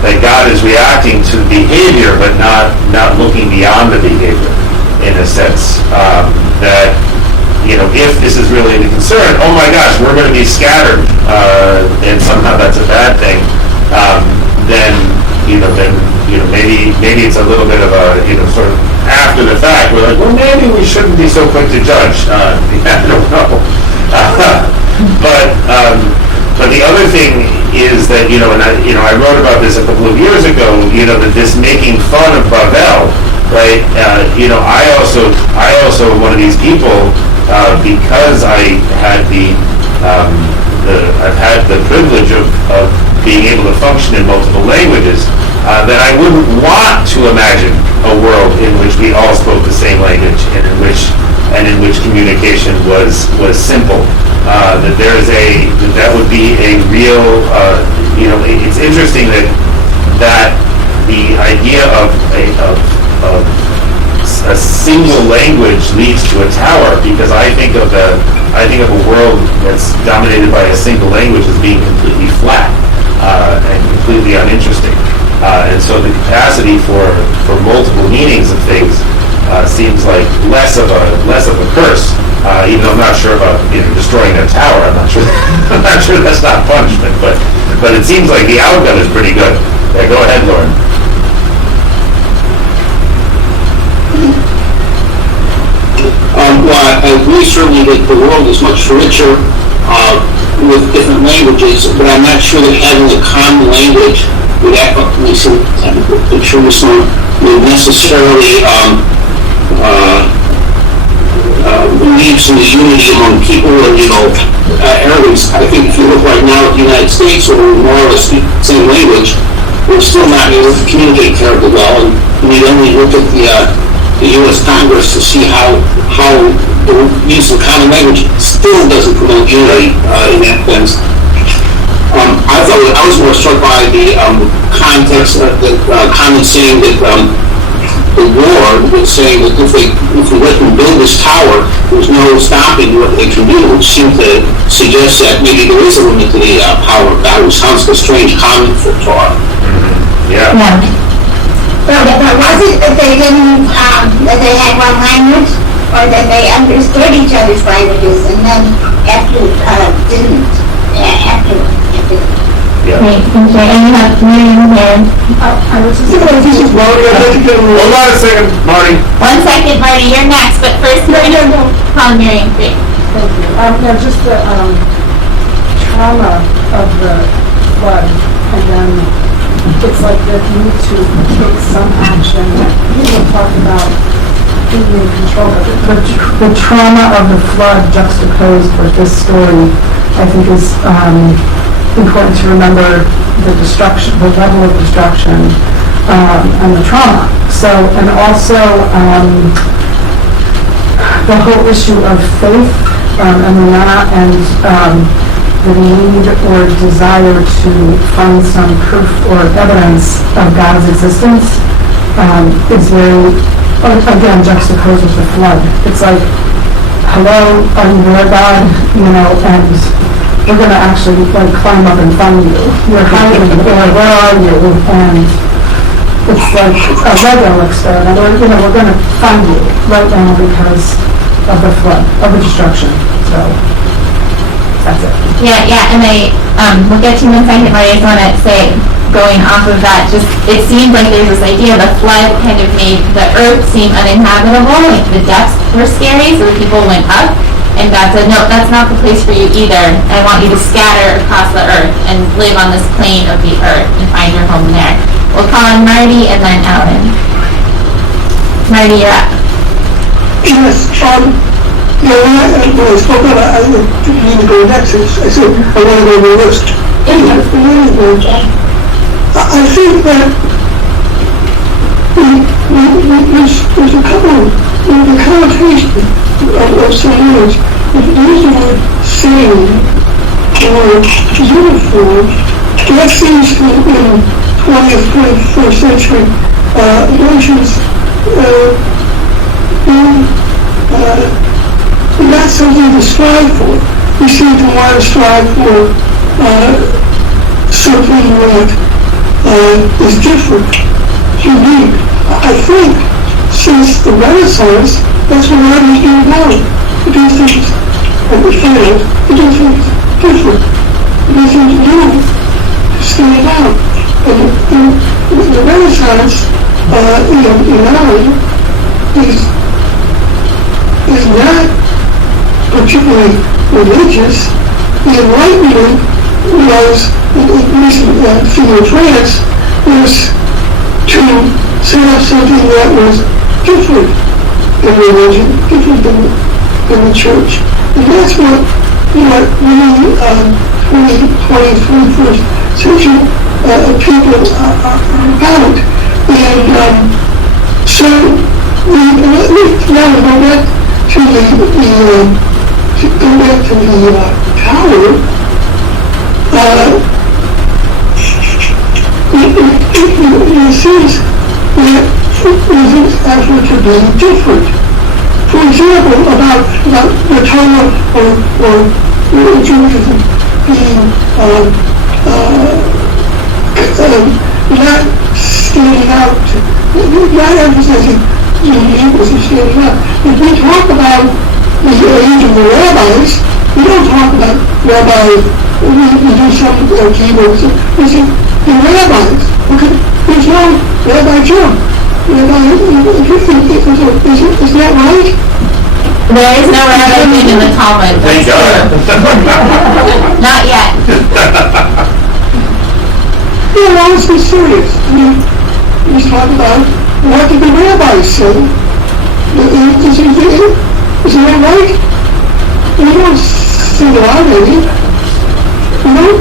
that God is reacting to the behavior, but not looking beyond the behavior, in a sense. That if this is really the concern, oh my gosh, we're going to be scattered, and somehow that's a bad thing. Then maybe it's a little bit of a sort of after the fact. We're like, well, maybe we shouldn't be so quick to judge. I don't know. But the other thing is that I wrote about this a couple of years ago. That this making fun of Babel, right? I also am one of these people because I had I've had the privilege of being able to function in multiple languages. That I wouldn't want to imagine a world in which we all spoke the same language and in which communication was simple. That would be a real. It's interesting that the idea of a single language leads to a tower, because I think of a world that's dominated by a single language as being completely flat and completely uninteresting. And so the capacity for multiple meanings of things seems like less of a curse. Even though I'm not sure about destroying a tower, I'm not sure that's not punishment, but it seems like the outcome is pretty good. Yeah, go ahead, Lauren. Well, I agree certainly that the world is much richer with different languages, but I'm not sure that having a common language would necessarily lead to the unity among people and areas. I think if you look right now at the United States, where we more or less speak the same language, we're still not able to communicate terribly well, and we only look at the U.S. Congress to see how the use of common language still doesn't promote unity in that sense. I was more struck by the context of the comment saying that the war was saying that if we let them build this tower, there's no stopping what they can do, which seemed to suggest that maybe there is a limit to the power of God, which sounds like a strange comment for Torah. Yeah. But was it that they didn't, that they had one language, or that they understood each other's languages and then didn't? Yeah. Great, thank you. And you have Miriam here. I was just Hold on a second, Marty. 1 second, Marty, you're next, but first we're going to call Miriam. Great. Thank you. Just the trauma of the flood, and then it's like that you need to take some action. People talk about being in control, but the trauma of the flood juxtaposed with this story, I think, is important to remember the destruction, the level of destruction, and the trauma. So, and also the whole issue of faith, and the need or desire to find some proof or evidence of God's existence is very, again, juxtaposed with the flood. It's like, hello, are you there, God? And we're going to actually climb up and find you. You're hiding, or where are you? And it's like a Lego experiment. We're going to find you right now because of the flood, of the destruction. So that's it. Yeah, and we'll get to you in a second, Marty. I just want to say, going off of that, just, it seems like there's this idea the flood kind of made the earth seem uninhabitable, like the depths were scary, so the people went up, and God said, no, that's not the place for you either. I want you to scatter across the earth and live on this plane of the earth and find your home there. We'll call on Marty and then Alan. Marty, you're up. Yes, when I spoke about I didn't mean to go next. I said I want to go reversed. I think that there's a couple of the connotation of some words. If you use the word sane or uniform, that seems to in 20th, 21st century nations not something to strive for. We seem to want to strive for something that is different, unique. I think since the Renaissance, that's what artists do now. To do things that we failed, to do things different, to do things new, to stand out. And the Renaissance in Ireland is not particularly religious. The Enlightenment was, at least in France, was to set up something that was different than religion, different than the church. And that's what really 20th, 21st century people are about. And so now we go back to the tower. It seems that it is actually to be different. For example, about the Torah or Judaism being not standing out, not emphasizing uniqueness of standing out. If we talk about the age of the rabbis, we don't talk about rabbis, we do some keywords. We say the rabbis. Okay, there's no Rabbi Joe. Is that right? There is no rabbi name in the Talmud. Thank God. Not yet. Yeah, well, let's be serious. I mean, let's talk about what did the rabbis say. Is that right? We don't see it out, maybe. I mean,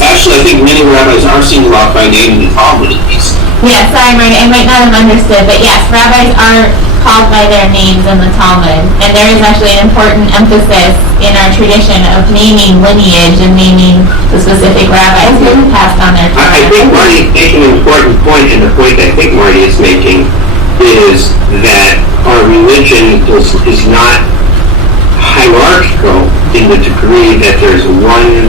actually, I think many rabbis are singled out by name in the Talmud, at least. Yeah, sorry, Marty, I might not have understood, but yes, rabbis are called by their names in the Talmud, and there is actually an important emphasis in our tradition of naming lineage and naming the specific rabbis who passed on their Torah. I think Marty is making an important point, and the point I think Marty is making is that our religion is not hierarchical in the degree that there's one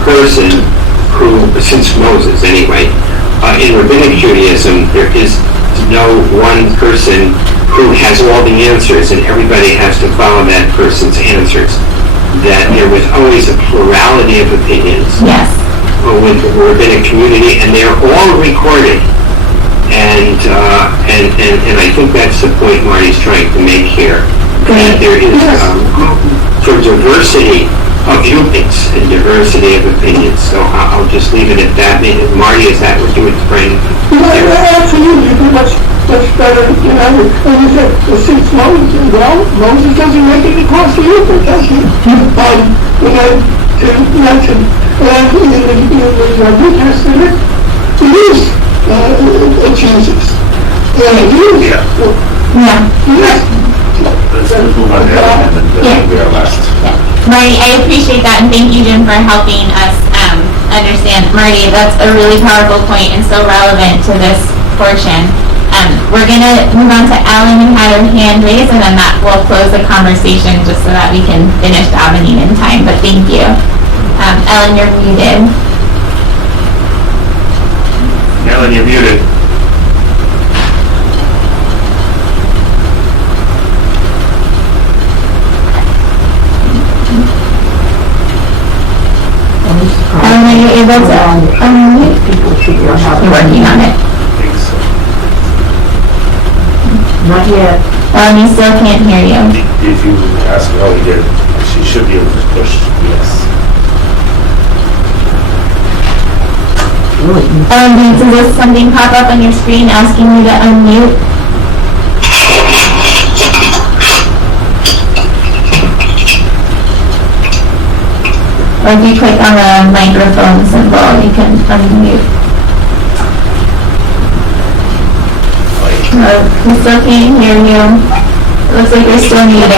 person who, since Moses anyway, in Rabbinic Judaism, there is no one person who has all the answers and everybody has to follow that person's answers. That there was always a plurality of opinions with the Rabbinic community, and they're all recorded. And I think that's the point Marty's trying to make here. That there is for diversity of viewpoints and diversity of opinions. So I'll just leave it at that. Marty, is that what you would bring? Absolutely, much better. And you said, since Moses, well, Moses doesn't make it across the river, does he? To mention, and in the New Testament, it is Jesus. Let's move on to we are last. Marty, I appreciate that, and thank you, Jim, for helping us understand. Marty, that's a really powerful point and so relevant to this portion. We're going to move on to Ellen, who had her hand raised, and then that will close the conversation just so that we can finish davening in time. But thank you. Ellen, you're muted. Ellen, you're muted. Ellen, are you able to unmute? You're working on it. Not yet. Ellen, we still can't hear you. If you ask her, he did. She should be able to push yes. Ellen, does something pop up on your screen asking you to unmute? Or if you click on the microphone symbol, you can unmute. We still can't hear you. It looks like you're still muted.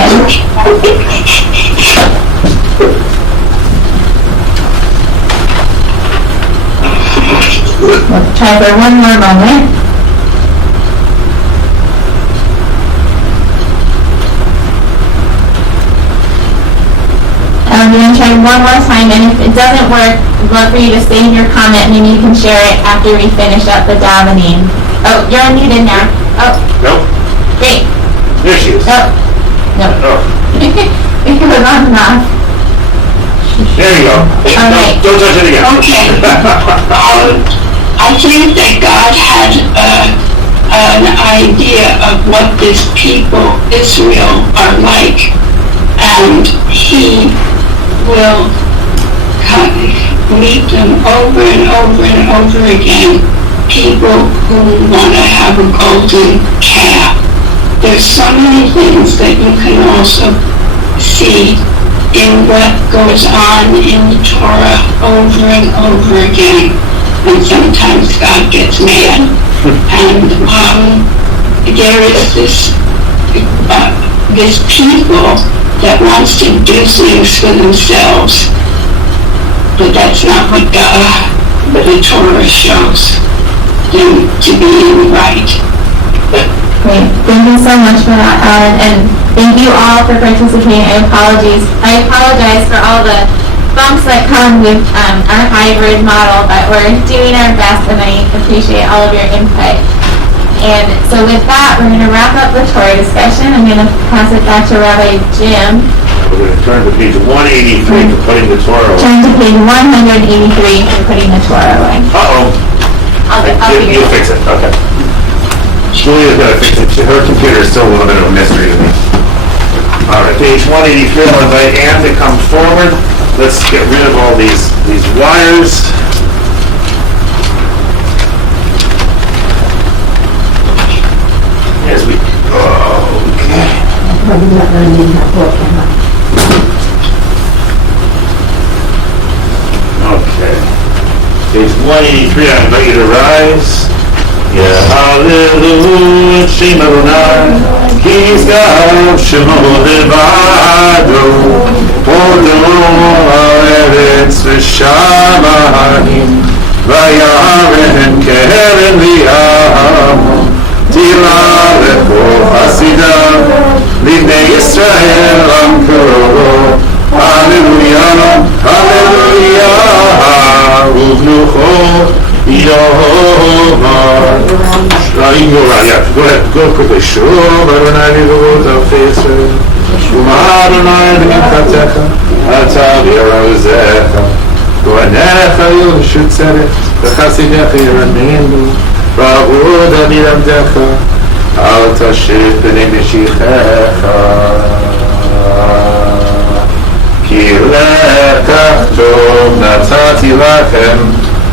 We'll try for one more moment. I'm going to try one more time, and if it doesn't work, I'd love for you to save your comment, and maybe you can share it after we finish up the davening. Oh, you're unmuted now. Oh. Nope. Great. There she is. Oh. No. Oh. It was on and off. There you go. All right. Don't touch it again. Okay. I think that God had an idea of what this people, Israel, are like, and He will meet them over and over and over again. People who want to have a golden calf. There's so many things that you can also see in what goes on in the Torah over and over again. And sometimes God gets mad. And there is this people that wants to do things for themselves. But that's not what the Torah shows them to be right. Great. Thank you so much for that, Ellen, and thank you all for participating. I apologize for all the bumps that come with our hybrid model, but we're doing our best, and I appreciate all of your input. And so with that, we're going to wrap up the Torah discussion. I'm going to pass it back to Rabbi Jim. We're going to turn to page 183 for putting the Torah away. Turn to page 183 for putting the Torah away. Uh-oh. You'll fix it. Okay. Julia's got to fix it. Her computer is still a little bit of a mystery to me. All right, page 183. I'll invite Ann to come forward. Let's get rid of all these wires. As we go. Okay. Probably not going to need that book, am I? Okay. Page 183, I invite you to rise. Yeah, hallelujah, Shem Adonai, Kizgav Shemo Levado, Odo Haaretz V'Shamayim, Vayarem Kerem V'Yam, Tila Lechol Hasidav, Livnei Yisrael Amkoro, Hallelujah, Hallelujah, Uvnucho Yehovah. You go around, yeah, go ahead, go quickly. Shalom Adonai V'Vot Al-Fesed, Shema Adonai V'Yimchatecha, Ata V'Yarozecha, Kohanecha Yoshu Tzedek, V'Chasidecha Yiraneinu, V'Avod Amiramdecha, Al Tashif B'nei Meshichecha. Ki lekach tov natzati lachem,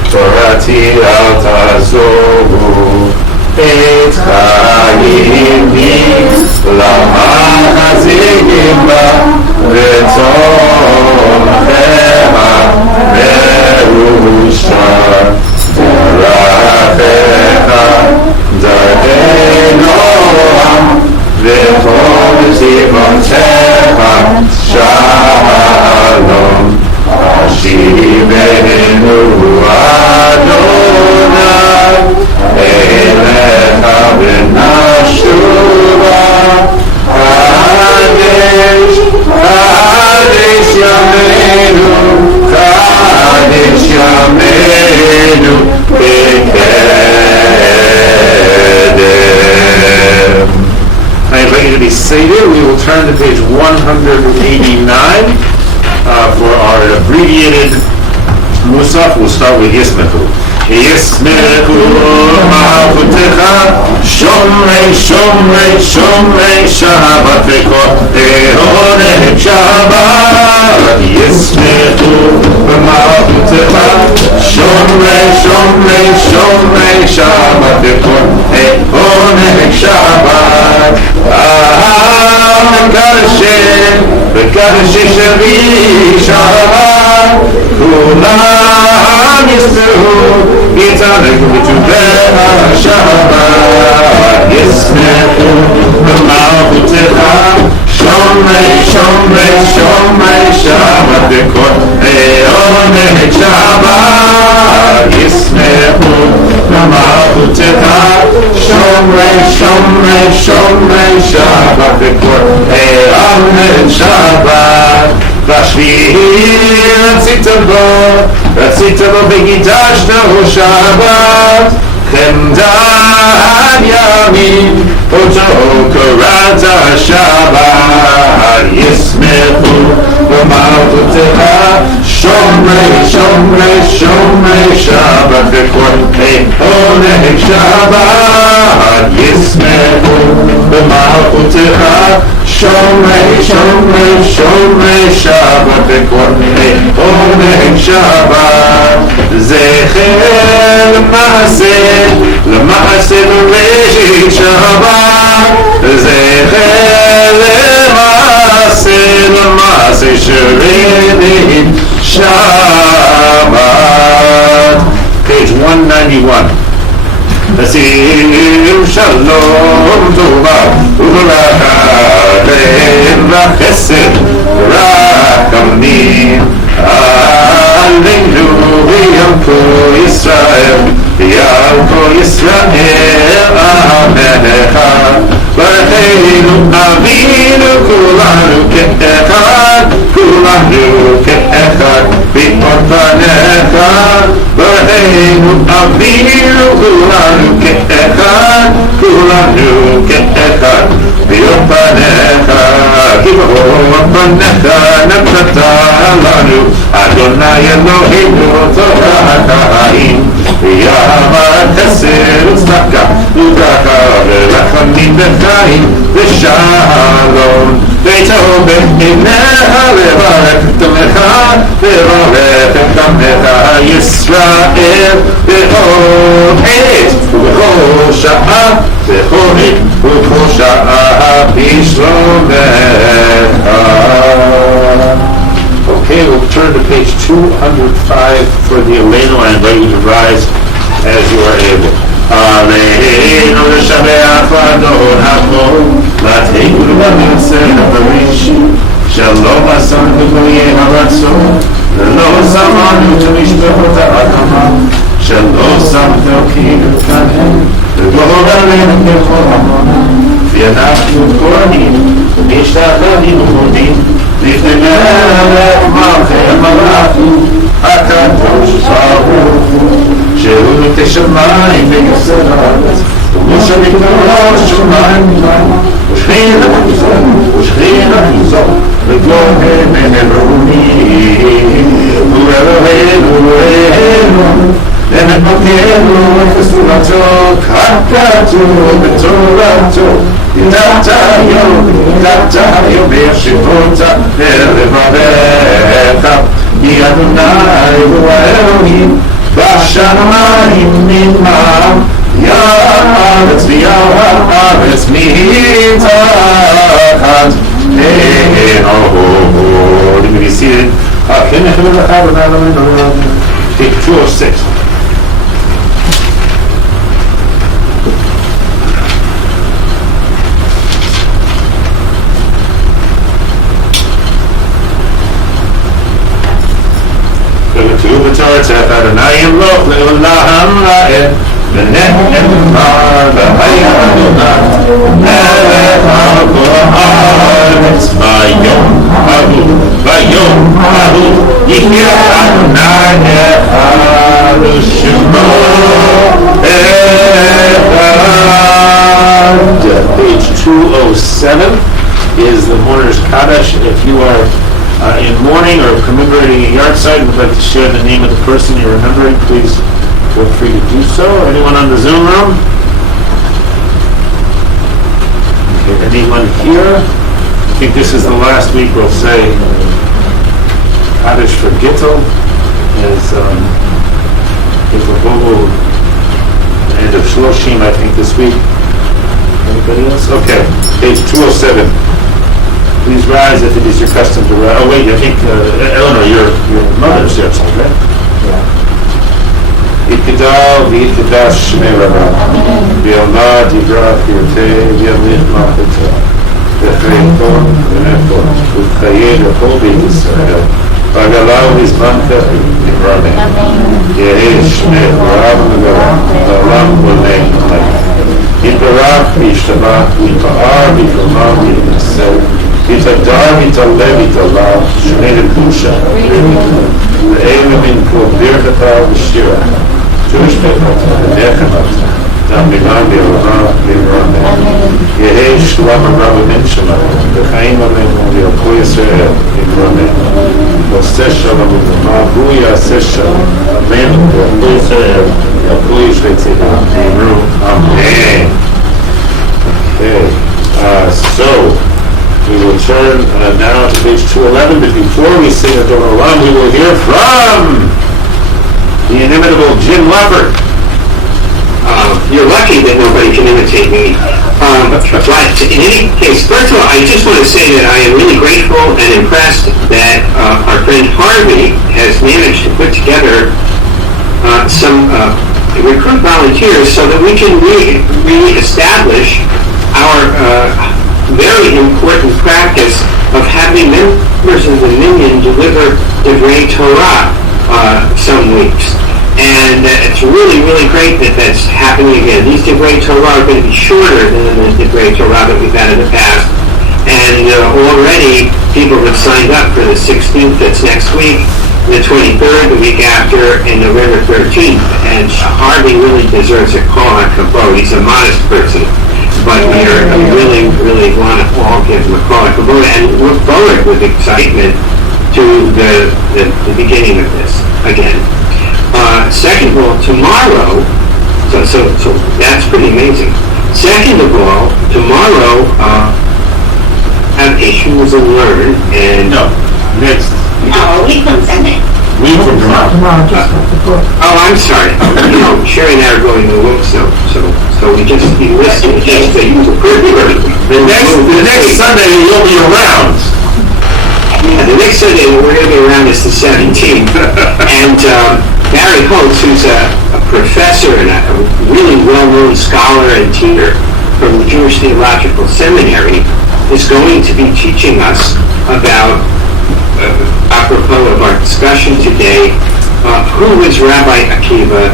Torati al tazohu, et chayim li lamachazigim ba, v'tom chema merushar, Terachecha darkei Noach, v'chol zivontecha shah. וישמחו. ישמחו מלכותך, שומרי שומרי שומרי שבת וכל עונג שבת. ישמחו במלכותך, שומרי שומרי שומרי שבת וכל עונג שבת. וקדשי שבי שבת, כולם ישמחו יתענגו בטובך שבת. ישמחו במלכותך, שומרי שומרי שומרי שבת וכל עונג שבת. ישמחו במלכותך, שומרי שומרי שומרי שבת וכל עונג שבת. בשביעי רצית בו וקידשתו שבת, חמדת ימים אותו קראת שבת. ישמחו במלכותך, שומרי שומרי שומרי שבת וכל עונג שבת. ישמחו במלכותך, שומרי שומרי שומרי שבת וכל עונג שבת. זכר למעשה בראשית שבת, זכר למעשה שרידים שבת. Page 191. נשים שלום טובה וברכה וחסד רחמים עלינו ועל כל ישראל, ועל כל ישראל עמך. ברכנו אבינו כולנו כאחד, כולנו כאחד בכל פניך. ברכנו אבינו כולנו כאחד, כולנו כאחד בכל פניך. כי בכל פניך נתת לנו, אדוני אלוהינו תורת החיים. ויאמר חסד וצדקה וברכה ורחמים וחיים ושלום. וטוב בעיניך לברך את עמך ולברך את עמך ישראל בכל עת ובכל שעה, בכל עת ובכל שעה בשלומך. Okay, we'll turn to page 205 for the Eleno. I invite you to rise as you are able. Aleinu לשבח אדון הכל, להתהיגו למעשה הבראשית. שלום עשנו בגויי הרצון, ולא שמענו את משפחות האדמה. שלא שמת אלוקינו פנינו, וגורלנו בכל עמונה. ואנחנו כהנים, משתחווים ומודים לפני מלך מלכי המלאכים, הקדוש ברוך הוא, שהוא נוטה שמיים ויוצר הארץ, ומשה מקדוש שמיים ממעלה, ושכינה מוזו, וגואל מנברומים. הוא אלוהינו, באמת מלכנו את סגולתו, ככתוב בתורתו. ידעת היום בישיבותה ולבבך, כי אדוני הוא האלוהים בשמיים נמעם, הארץ והארץ מתחת עינו. You may be seated. Take 206. Torah Adonai Yimloch Le'olam La'ed V'nehemar B'haya Adonai Melech HaKol Haaretz Vayom Hahu Yihya Adonai Echad U'Shemo Echad. Page 207 is the mourner's Kaddish. If you are in mourning or commemorating a yard site and would like to share the name of the person you're remembering, please feel free to do so. Anyone on the Zoom room? Okay, anyone here? I think this is the last week we'll say Kaddish for Gittel as Gittel Bobo, end of Shloshim, I think, this week. Anybody else? Okay, page 207. Please rise if it is your custom to rise. Oh wait, I think Eleanor, your mother's here, right? Yitidal v'yitidash shmei Rabba v'yolad yibrach yirtei v'yamlich ma'achitah v'chayton v'nefon v'chayed v'chol b'yit Yisrael v'agalav v'zmanka v'ramen yehi shmei Rabba v'olam v'olei יתברך וישתבח ויתפאר ויתרומם ויתנשא ויתהדר ויתעלה ויתעלה שני לקדושה ואלה מן כל ברכתה ושירה תושבחת ונחמתה תעמידה ואהבה ואמרנה יהי שלום רב הממשלה וחיים עלינו וילכו ישראל אמרנה ועושה שלום וברמה והוא יעשה שלום אמן וילכו ישראל ילכו ישרי צידה אמרו אמן. Okay, so we will turn now to page 211, but before we sing the Torah, we will hear from the inimitable Jim Leopard. You're lucky that nobody can imitate me. But in any case, first of all, I just want to say that I am really grateful and impressed that our friend Harvey has managed to put together some recruit volunteers so that we can re-establish our very important practice of having members of the Minyan deliver Divrei Torah some weeks. And it's really, really great that that's happening again. These Divrei Torah are going to be shorter than the Divrei Torah that we've had in the past. And already people have signed up for the 16th, that's next week, the 23rd, the week after, and November 13th. And Harvey really deserves a call on Kabod. He's a modest person. But we really, really want to all give him a call on Kabod and look forward with excitement to the beginning of this again. Second of all, tomorrow, so that's pretty amazing. Second of all, tomorrow, have issues and learn, and Next. No, a week from Sunday. Week from tomorrow. I'm sorry. Sherry and I are going to look, so we just be listening just to you. The next Sunday you'll be around. Yeah, the next Sunday we're going to be around is the 17th, and Barry Holtz, who's a professor and a really well-known scholar and teacher from the Jewish Theological Seminary, is going to be teaching us about, apropos of our discussion today, who is Rabbi Akiva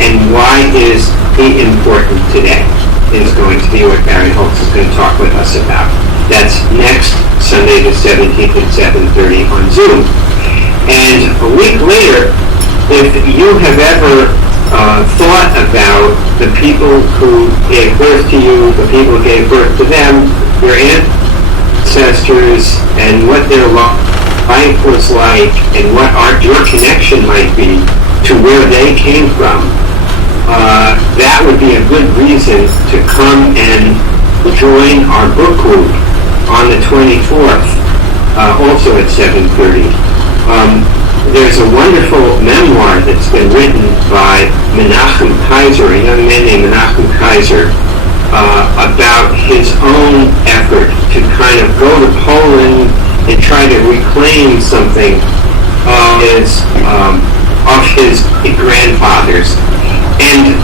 and why is he important today, is going to be what Barry Holtz is going to talk with us about. That's next Sunday the 17th at 7:30 on Zoom. And a week later, if you have ever thought about the people who gave birth to you, the people who gave birth to them, your ancestors, and what their life was like, and what your connection might be to where they came from, that would be a good reason to come and join our book group on the 24th, also at 7:30. There's a wonderful memoir that's been written by Menachem Kaiser, a young man named Menachem Kaiser, about his own effort to kind of go to Poland and try to reclaim something of his grandfathers, and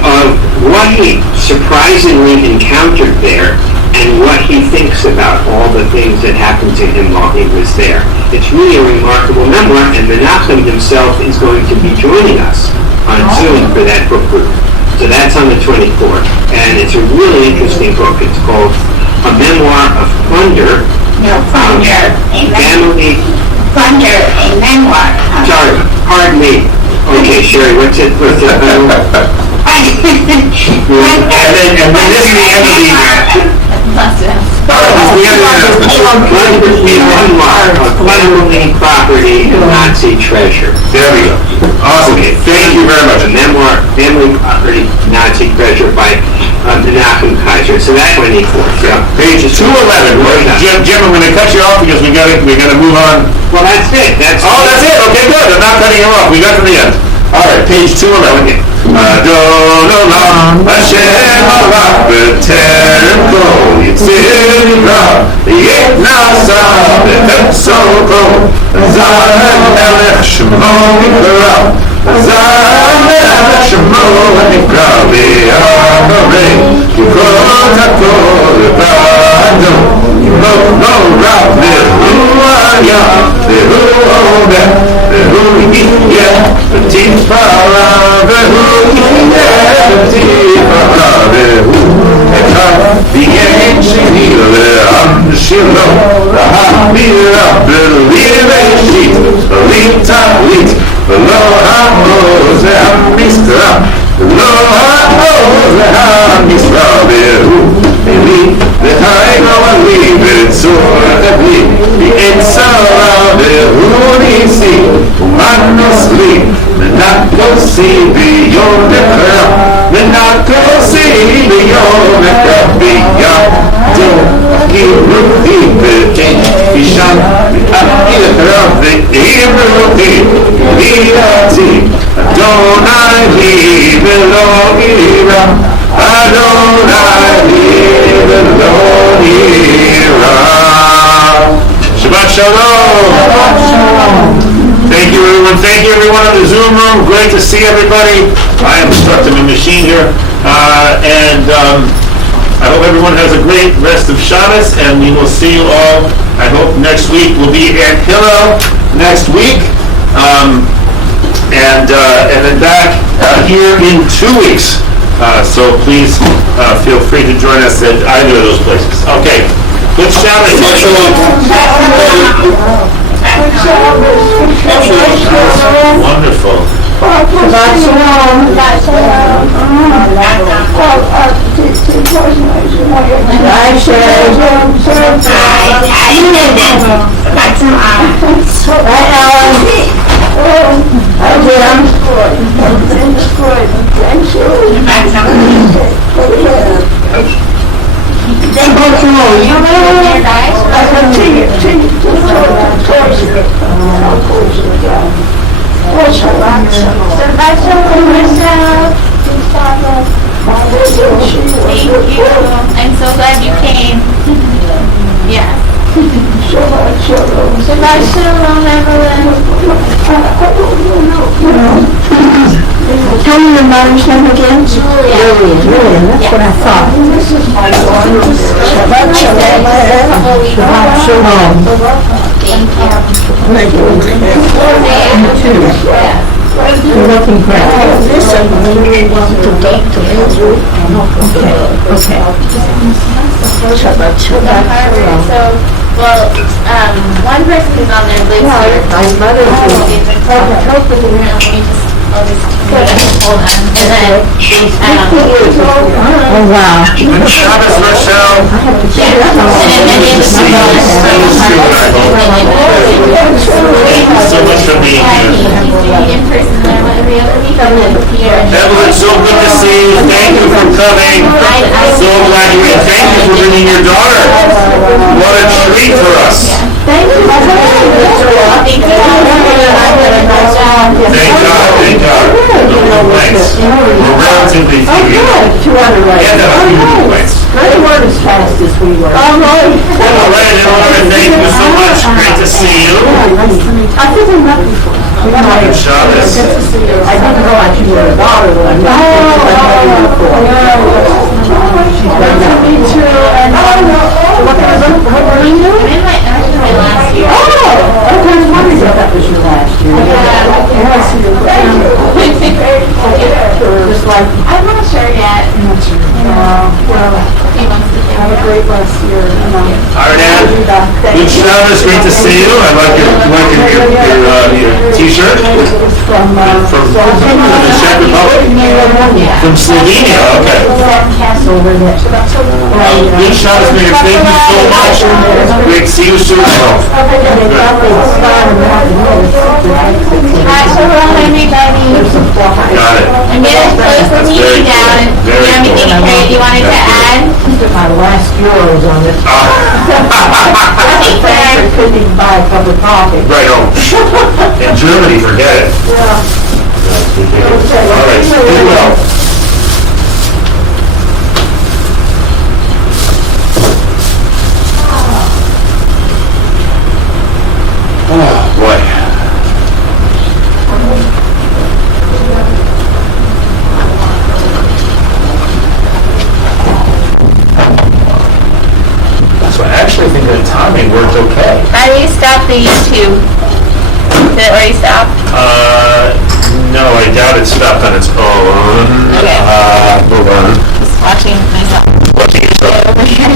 of what he surprisingly encountered there, and what he thinks about all the things that happened to him while he was there. It's really a remarkable memoir, and Menachem himself is going to be joining us on Zoom for that book group. So that's on the 24th, and it's a really interesting book. It's called A Memoir of Plunder. No, Plunder, a Family. Plunder, a memoir. Sorry, pardon me. Okay, Sherry, what's it? And then this is the end of the One mark on Glenwood property and Nazi treasure. There we go. Awesome. Thank you very much. A memoir, family property, Nazi treasure by Noach Kaiser. So that's what I need for. So Page 211. Jim, I'm going to cut you off because we got to move on. well, that's it. That's That's it. Okay, good. I'm not cutting you off. We got to the end. All right, page 211. Adon Olam Hashem Alach B'Terem Kol Yitzir Ra Yet Nasa B'Etzo Kol Zah Melech Shemo Nikra Zah Melech Shemo Nikra V'Yamorei Yikot HaKol V'Bado Yimot Lo Rav V'Hu Ayah V'Hu Omer V'Hu Yiyeh V'Tifara V'Hu V'Yen Sheni Le'am Shilo L'Hamira B'Liveshit V'Litalit V'Lo Ha'oz Le'Hamistra V'Lo Ha'oz Le'Hamistra V'Hu Eli V'Ha'ego Ali V'Tzor V'Li V'Etzara V'Hu Nisi U'Manos Li V'Nakosi V'Yom Dekra V'Nakosi V'Yom Dekra V'Yado V'Kiruti V'En V'Shan V'Akira V'Iruti V'Yati Adonai Li V'Lo Ira Adonai Li V'Lo Ira. Shabbat Shalom. Thank you, everyone. Thank you, everyone in the Zoom room. Great to see everybody. I am stuck to my machine here. I hope everyone has a great rest of Shabbos, and we will see you all, I hope, next week. We'll be at Hillel next week, and then back here in 2 weeks. So please feel free to join us at either of those places. Okay. Good Shabbos. Wonderful. Shabbat Shalom. Shabbat Thank you. I'm so glad you came. Yeah. Shabbat Shalom, Evelyn. Tell me your mother's name again. Julia. Julia, that's what I thought. Shabbat Shalom. Shabbat Shalom. Thank you. You too. You're looking great. Listen, we want to talk to you. Okay. Shabbat Shalom. So, well, one person who's on their list here. My mother Let me just, I'll just hold on. And then, Oh, wow. Good Shabbos, Rochelle. and then many of the people Thank you so much for being here. he's doing in person there every other week. And then here. Evelyn, so good to see you. Thank you for coming. So glad you're here. Thank you for bringing your daughter. What a treat for us. Thank you. Thank you. Thank God, thank God. No complaints. We're relatively few. And a few complaints. They weren't as fast as we were. All right, Evelyn, thank you so much. Great to see you. I think I met before. Good Shabbos. I didn't realize you were a daughter when I met you before. She's done that. Me too. And what were you doing? I'm in my last year. Oh, I was wondering if that was your last year. Just like, I'm not sure yet. Well, A few months to Have a great last year. All right, Ann. Good Shabbos, great to see you. I like your t-shirt. From the Czech Republic? From Slovenia, okay. Good Shabbos, Mayor. Thank you so much. Great to see you soon. Got it. I'm gonna close the meeting down. Do you have anything you wanted to add? My last euros on it. Thanks for couldn't buy a cup of coffee. Right on. In Germany, forget it. All right, do well. Oh, boy. So I actually think the timing worked okay. How do you stop the YouTube? Did it already stop? No, I doubt it stopped on its own. Okay. Hold on. Just watching myself. Watching yourself. Over here.